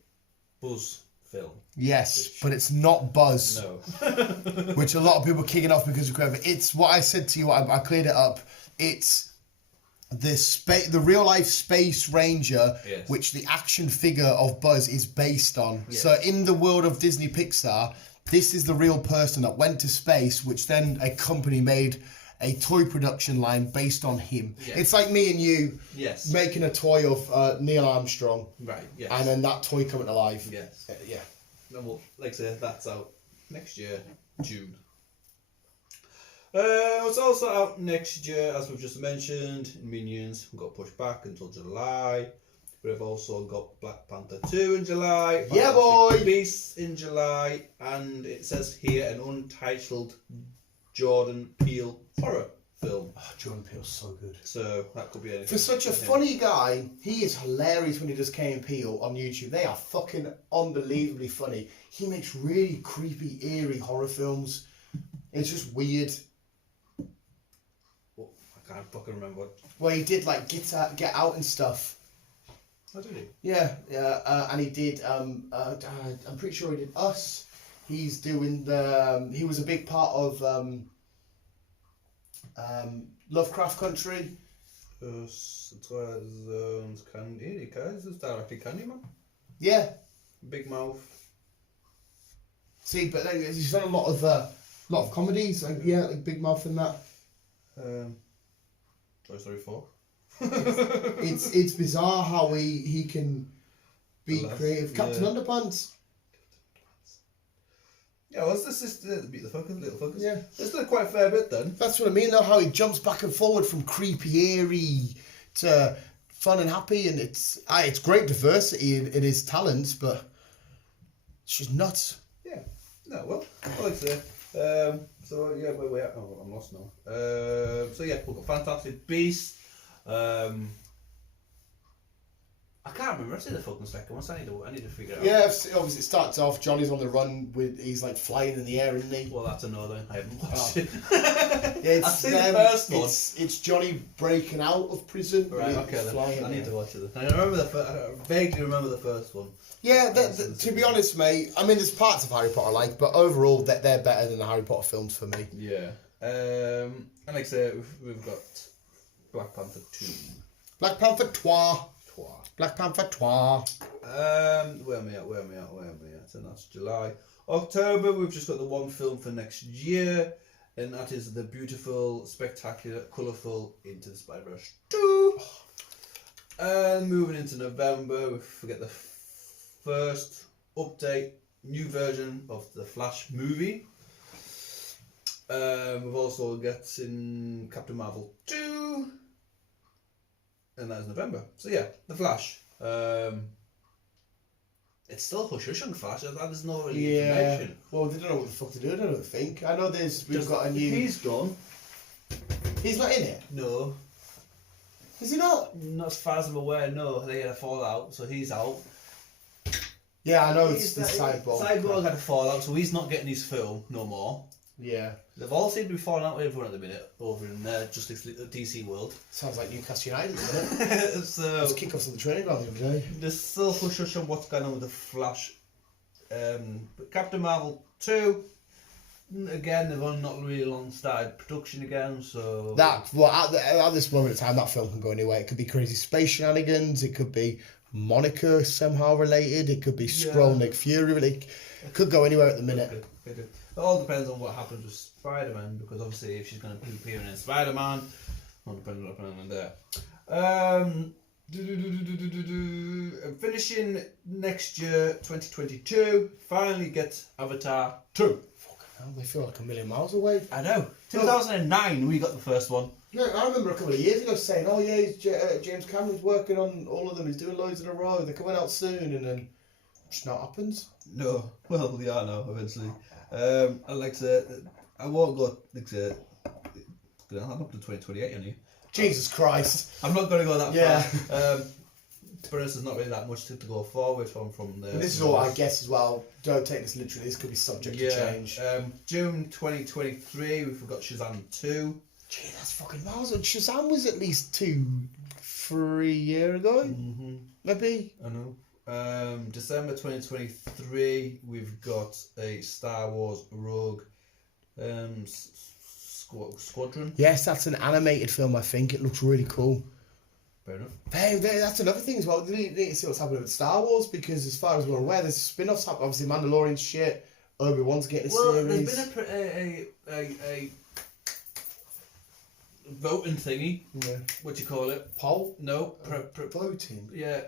Buzz film. Yes, but it's not Buzz. No. Which a lot of people are kicking off because of clever. It's what I said to you. I cleared it up. It's the real life Space Ranger, yes. which the action figure of Buzz is based on. Yes. So in the world of Disney Pixar, this is the real person that went to space, which then a company made a toy production line based on him. Yes. It's like me and you making a toy of Neil Armstrong. Right, yes. And then that toy coming to life. Yes. Yeah. And well, like I said, that's out next year, June. What's also out next year, as we've just mentioned, Minions got pushed back until July. We've also got Black Panther 2 in July. Yeah, boy! Beasts in July. And it says here an untitled Jordan Peele horror film. Oh, Jordan Peele's so good. So that could be anything. For such a funny guy, he is hilarious when he does Key and Peele on YouTube. They are fucking unbelievably funny. He makes really creepy, eerie horror films. It's just weird. Well, I can't fucking remember what. Well, he did like Get Out and stuff. Oh, did he? Yeah, and he did. I'm pretty sure he did Us. He's doing the. He was a big part of Lovecraft Country. Us, Candy, Guyz is directly Candyman. Yeah. Big Mouth. See, but he's done a lot of comedies. Like, yeah, like Big Mouth and that. Toy Story 4. it's bizarre how he can be creative. Captain Underpants. Yeah, well, this is Beat the Focus, Little Focus. Yeah. It's done quite a fair bit then. That's what I mean, though, how he jumps back and forward from creepy, eerie to fun and happy, and it's great diversity in his talents, but it's just nuts. Yeah. No, well, I like to say. So, yeah, where we at? Oh, I'm lost now. So, yeah, we've got Fantastic Beasts. I can't remember. I see the fucking second one, so I need to figure it out. Yeah, obviously it starts off, Johnny's on the run, he's like flying in the air, isn't he? Well, that's another. I haven't watched it. Yeah, I've seen the first one. It's Johnny breaking out of prison. Right, okay, then. I need to watch it. I vaguely remember the first one. Yeah, to be honest, mate, I mean, there's parts of Harry Potter I like, but overall, they're better than the Harry Potter films for me. Yeah. And like I say, we've got Black Panther 2. Black Panther 2. Black Panther 2. Where am I at? So that's July. October, we've just got the one film for next year, and that is the beautiful, spectacular, colourful Into the Spider-Verse 2. And moving into November, we forget the first update, new version of the Flash movie. We've also got in Captain Marvel 2, and that is November. So yeah, the Flash. It's still hush-hush on Flash. There's no really information. Well, they don't know what the fuck to do, I don't think. I know we've got a new... He's gone. He's not in it? No. Is he not? Not as far as I'm aware, no. They had a fallout, so he's out. Yeah, I know it's the Cyborg. Cyborg had a fallout, so he's not getting his film no more. Yeah. They've all seemed to be falling out with everyone at the minute over in Justice DC world. Sounds like Newcastle United, doesn't it? So let's kick off to the training ground the other day. There's still hush on what's going on with the Flash. But Captain Marvel 2, again, they've only not really long started production again, so... At this moment in time, that film can go anywhere. It could be crazy space shenanigans, it could be Monica somehow related, it could be Skrull Nick Fury, it could go anywhere at the minute. It all depends on what happens with Spider-Man, because obviously if she's going to appear in Spider-Man, all depends on what happens there. Finishing next year, 2022, finally get Avatar 2. Fucking hell, they feel like a million miles away. I know. 2009 we got the first one. Yeah, I remember a couple of years ago saying, oh yeah, James Cameron's working on all of them, he's doing loads in a row, they're coming out soon, and then it just not happens. No, well, they are now, eventually. Like I said, I won't go, like I said, I'm up to 2028, aren't you? Jesus Christ. I'm not going to go that far. For us, there's not really that much to go forward from there. And this is all I guess as well. Don't take this literally, this could be subject to change. June 2023, we forgot Shazam 2. Gee, that's fucking miles. Shazam was at least 2-3 years ago. Mm-hmm. Maybe. I know. December 2023, we've got a Star Wars Rogue Squadron. Yes, that's an animated film, I think. It looks really cool. Fair enough. Hey, that's another thing as well. We need to see what's happening with Star Wars, because as far as we're aware, there's spin-offs happening. Obviously, Mandalorian shit. Obi-Wan's getting a series. There's been a voting thingy. Yeah. What do you call it? Poll? No. Voting? Yeah.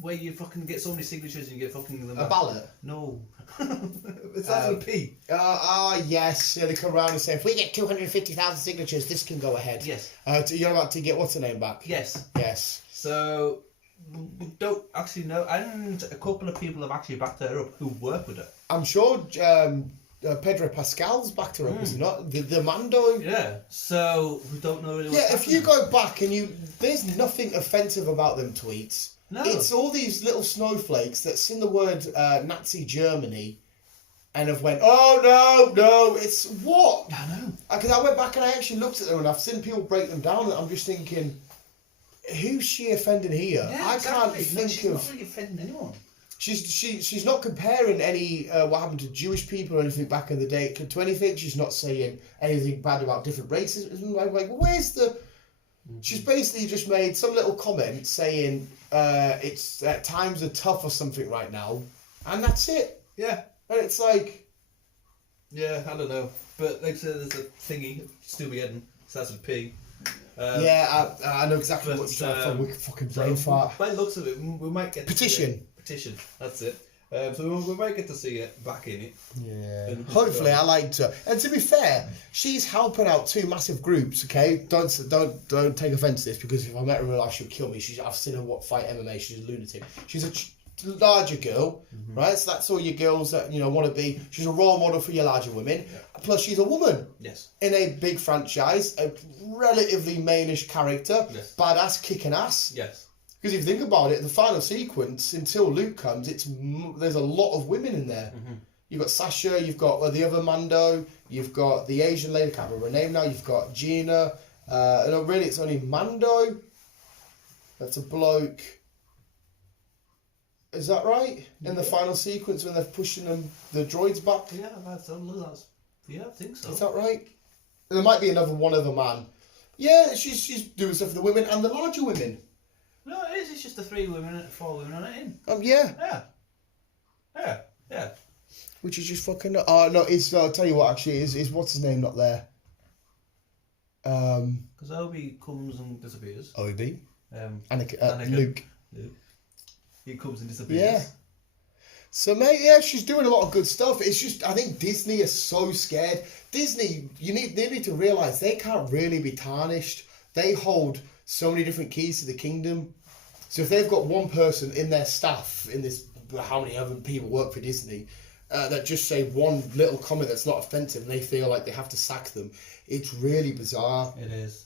Where you fucking get so many signatures and you get fucking... A ballot? No. It's after a P. Yes. Yeah, they come around and say, if we get 250,000 signatures, this can go ahead. Yes. You're about to get what's her name back? Yes. Yes. So, we don't actually know. And a couple of people have actually backed her up who work with her. I'm sure Pedro Pascal's backed her up, is he not? The Mando? Yeah. So, we don't know really what's if you go back and there's nothing offensive about them tweets. No. It's all these little snowflakes that seen the word Nazi Germany and have went, oh no, it's what? I know. Because I went back and I actually looked at them and I've seen people break them down and I'm just thinking, who's she offending here? Yeah, I can't think she's of... not really offending anyone. She's not comparing any what happened to Jewish people or anything back in the day to anything. She's not saying anything bad about different races. I'm like, where's the... She's basically just made some little comment saying it's times are tough or something right now, and that's it. Yeah. And it's like... Yeah, I don't know. But like I said, there's a thingy, Stubby starts with P. I know exactly what you're trying to fucking brain fart. By the looks of it, we might get... Petition, that's it. So we might get to see it back in it. Yeah. Hopefully, I liked her. And to be fair, she's helping out two massive groups. Okay, don't take offence to this, because if I met her in real life, she would kill me. I've seen her fight MMA. She's a lunatic. She's a larger girl, right? So that's all your girls that want to be. She's a role model for your larger women. Yeah. Plus, she's a woman. Yes. In a big franchise, a relatively mainish character, yes. Badass, kicking ass. Yes. Because if you think about it, the final sequence, until Luke comes, there's a lot of women in there. Mm-hmm. You've got Sasha, you've got the other Mando, you've got the Asian lady, I can't remember her name now, you've got Gina. No, really, it's only Mando. That's a bloke. Is that right? In the final sequence when they're pushing the droids back? Yeah, I think so. Is that right? There might be one other man. Yeah, she's doing stuff for the women and the larger women. No, it is. It's just the 4 women on it in. Yeah. Yeah. Which is just fucking. Oh no, it's. I'll tell you what. Actually, is what's his name not there? Because Obi comes and disappears. Obi. Anakin. Luke. He comes and disappears. Yeah. So mate, yeah, she's doing a lot of good stuff. It's just I think Disney is so scared. Disney, they need to realise they can't really be tarnished. They hold so many different keys to the kingdom. So if they've got one person in their staff, in this, how many other people work for Disney, that just say one little comment that's not offensive and they feel like they have to sack them, it's really bizarre. It is.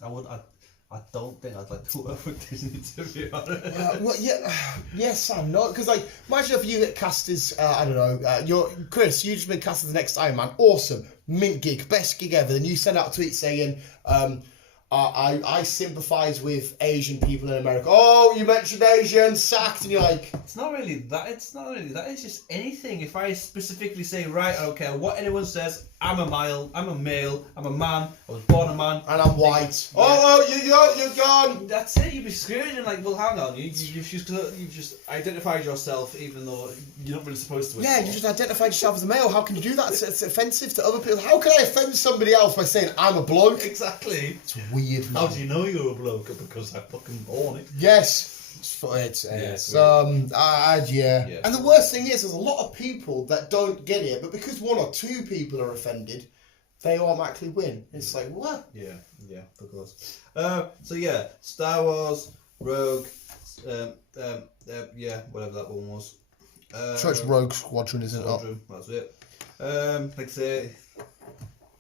I don't think I'd like to work with Disney, to be honest. Yes and no. Because, like, imagine if you get cast as, I don't know, Chris, you just been cast as the next Iron Man. Awesome. Mint gig. Best gig ever. Then you send out a tweet saying, I sympathise with Asian people in America. Oh, you mentioned Asian, sacked, and you're like... It's not really that. It's just anything. If I specifically say, right, I don't care what anyone says, I'm a male, I'm a man, I was born a man. And I'm white. Yeah. Oh, you're gone. That's it, you'd be screwed. And like, well, hang on, you've just identified yourself even though you're not really supposed to. Yeah, you just identified yourself as a male. How can you do that? It's offensive to other people. How can I offend somebody else by saying I'm a bloke? Exactly. It's weird, man. How do you know you're a bloke? Because I fucking born it. Yes. Yeah. And the worst thing is, there's a lot of people that don't get it, but because 1 or 2 people are offended, they automatically win. It's like, what? Yeah, of course. So yeah, Star Wars, Rogue, whatever that one was. Sure, it's Rogue Squadron, isn't it? That's it. Like I say,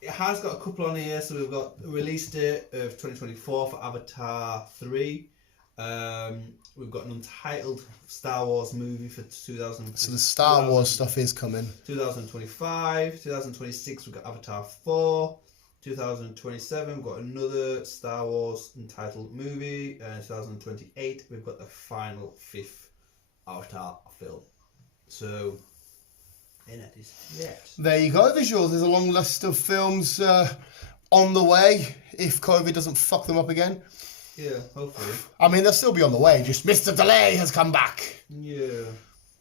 it has got a couple on here. So we've got a release date of 2024 for Avatar 3. We've got an Untitled Star Wars movie for 2000. So the Star Wars stuff is coming. 2025, 2026 we've got Avatar 4. 2027 we've got another Star Wars entitled movie, and 2028 we've got the final 5th Avatar film. So, and that is that. There you go, visuals. There's a long list of films on the way if COVID doesn't fuck them up again. Yeah, hopefully. I mean, they'll still be on the way. Just Mr. Delay has come back. Yeah,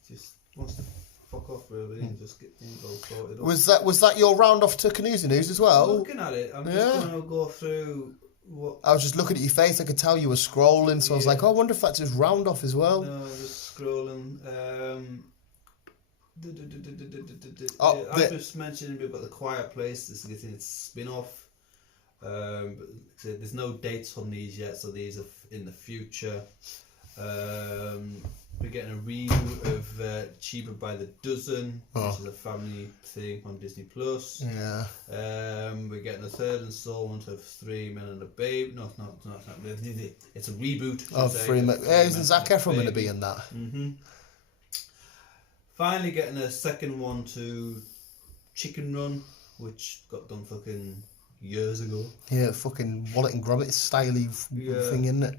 just wants to fuck off really and just get things all sorted. Was that your round off to Canusa News as well? I'm looking at it. I'm just going to go through what. I was just looking at your face. I could tell you were scrolling, so I was like, oh, I wonder if that's his round off as well. No, I'm just scrolling. I just mentioned we've got The Quiet Place. This is getting its spin-off. There's no dates on these yet, so these are in the future. We're getting a reboot of Cheaper by the Dozen, which is a family thing on Disney Plus. Yeah. We're getting a third installment of 3 Men and a Babe. No, it's not. It's a reboot. Oh, 3 Men. Isn't Zac Efron going to be in that? Mm-hmm. Finally getting a second one to Chicken Run, which got done fucking years ago. Yeah, fucking Wallet and Gromit styly thing, isn't it?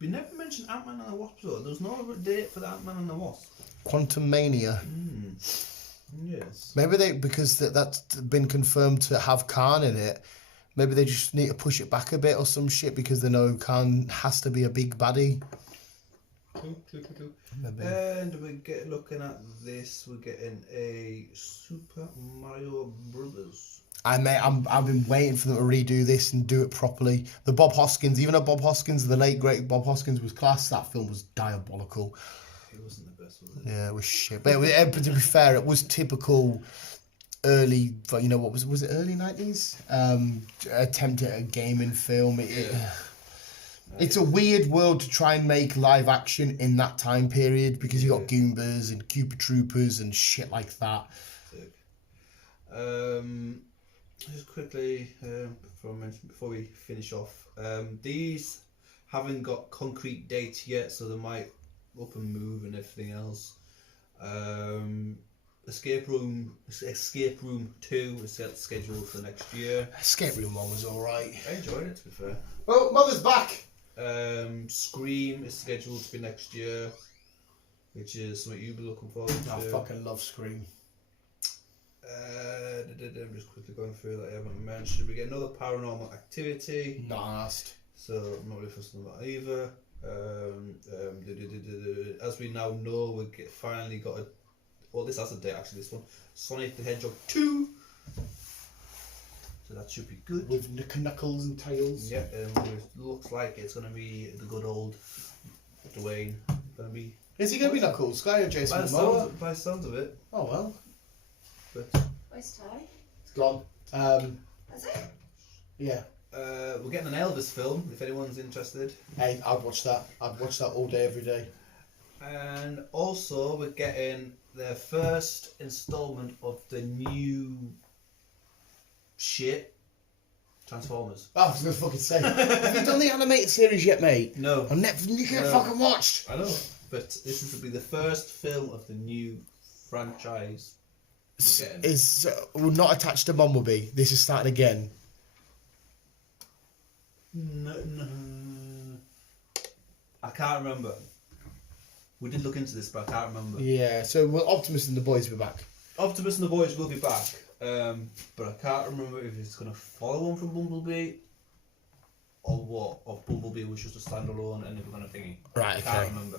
We never mentioned Ant-Man and the Wasp though. There's no date for the Ant-Man and the Wasp. Quantum Mania. Yes. Maybe because that's been confirmed to have Khan in it. Maybe they just need to push it back a bit or some shit because they know Khan has to be a big baddie. True. And we're looking at this. We're getting a Super Mario Brothers. I've been waiting for them to redo this and do it properly. The Bob Hoskins, even though Bob Hoskins, the late great Bob Hoskins, was class, that film was diabolical. It wasn't the best, was it? Yeah, it was shit. But to be fair, it was typical early. You know what was it? Early 90s attempt at a gaming film. It's a weird world to try and make live action in that time period because you got Goombas and Koopa Troopers and shit like that. Just quickly, before we finish off, these haven't got concrete dates yet, so they might up and move and everything else. Escape Room 2 is scheduled for next year. Escape Room 1 was alright. I enjoyed it, to be fair. Well, Mother's back! Scream is scheduled to be next year, which is something you'll be looking forward to. I fucking love Scream. I'm just quickly going through that I haven't mentioned. We get another Paranormal Activity. Nice. So I'm not really fussed on that either. As we now know, we finally got a. Well, this has a date actually. This one, Sonic the Hedgehog 2. So that should be good. With Knuckles and Tails. Yeah, it looks like it's gonna be the good old Dwayne. Gonna be. Is he gonna be Knuckles? Guy or Jason Momoa? By the sounds of it. Oh well. But Where's Ty? It's gone. Is it? Yeah. We're getting an Elvis film if anyone's interested. Hey, I'd watch that. I'd watch that all day, every day. And also, we're getting the first installment of the new shit Transformers. Oh, I was gonna fucking say. Have you done the animated series yet, mate? No. On Netflix, you can't fucking watched. I know, but this is to be the first film of the new franchise. Is not attached to Bumblebee. This is starting again. No. I can't remember. We did look into this, but I can't remember. Yeah, so well, Optimus and the boys will be back. Optimus and the boys will be back, but I can't remember if it's going to follow on from Bumblebee or what. Or Bumblebee was just a standalone and they were going to thingy. Right, I okay. can't remember.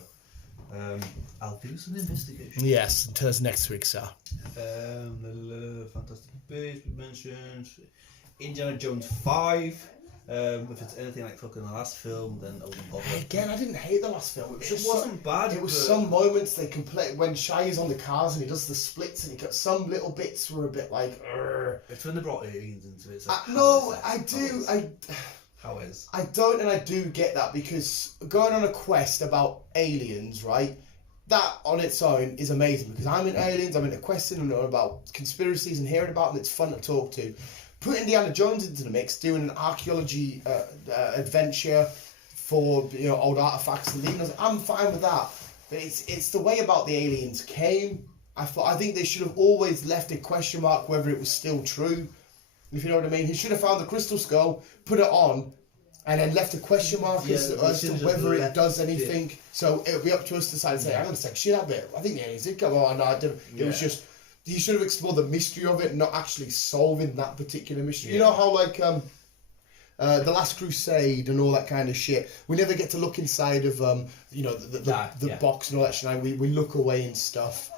I'll do some investigation. Yes, until us next week, sir. The Fantastic Beasts we mentioned. Indiana Jones 5. If it's anything like fucking the last film, then I wouldn't bother. Again, I didn't hate the last film. It wasn't bad. It was some moments they complete when Shia's on the cars and he does the splits and he got some little bits were a bit like. Urgh. It's when they brought aliens into it. So How is? I don't, and I do get that because going on a quest about aliens, right? That on its own is amazing because I'm into aliens, I'm into questing and about conspiracies and hearing about them. It's fun to talk to. Put Indiana Jones into the mix, doing an archaeology adventure for old artifacts and things. I'm fine with that, but it's the way about the aliens came. I think they should have always left a question mark whether it was still true. If you know what I mean, he should have found the crystal skull, put it on, and then left a question mark as to whether it does anything. Yeah. So it'll be up to us to decide and say, "I'm gonna take shit out of it." I think the aliens did come on. No, I didn't. It was just. You should have explored the mystery of it, not actually solving that particular mystery. Yeah. You know how like The Last Crusade and all that kind of shit. We never get to look inside of the box and all that shit. We look away and stuff.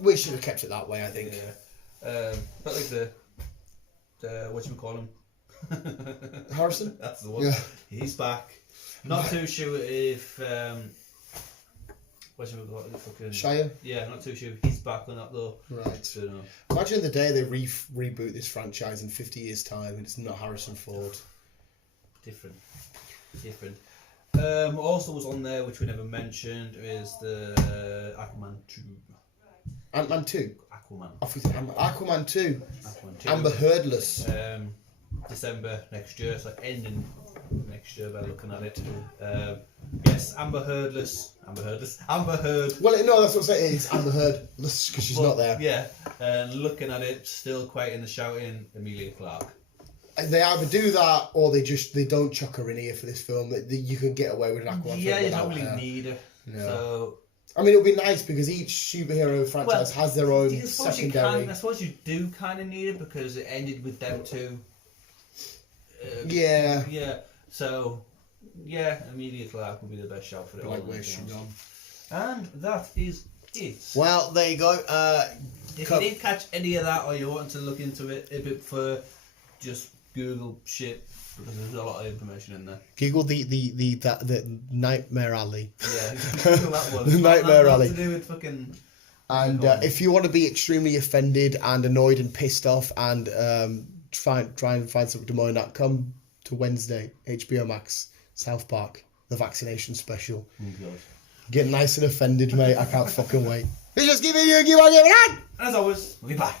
We should have kept it that way, I think. Yeah. But like the what you call him? Harrison. That's the one. Yeah. He's back. Not too sure if. What's it got? Fucking Shia? Yeah, not too sure. He's back on that though. Right. So, no. Imagine the day they reboot this franchise in 50 years' time and it's not Harrison Ford. Different. Also was on there, which we never mentioned, is the Aquaman 2. Ant-Man 2? Aquaman. Aquaman 2. Aquaman 2. Amber Heardless. December next year, so ending next year by looking at it. Yes, Amber Heard. Well, no, that's what I'm saying. It's Amber Heardless because she's not there. Yeah, and looking at it, still quite in the shouting, Emilia Clarke. They either do that or they don't chuck her in here for this film. You can get away with an Aquaman film. Yeah, you don't really need her. No. So. I mean, it'll be nice because each superhero franchise has their own secondary. I suppose you do kind of need it because it ended with them two. Yeah. Yeah. So, yeah, Emilia Clarke would be the best shout for it. Like, where's she gone? And that is it. Well, there you go. If you didn't catch any of that or you want to look into it a bit further, just Google shit because there's a lot of information in there. Google the Nightmare Alley. Yeah, Google that one. The Nightmare Alley. To do with fucking. And if you want to be extremely offended and annoyed and pissed off and try and find something to moan at, come to Wednesday, HBO Max, South Park, the vaccination special. Oh God. Get nice and offended, mate. I can't fucking wait. It's just give it on. And as always, we'll be back.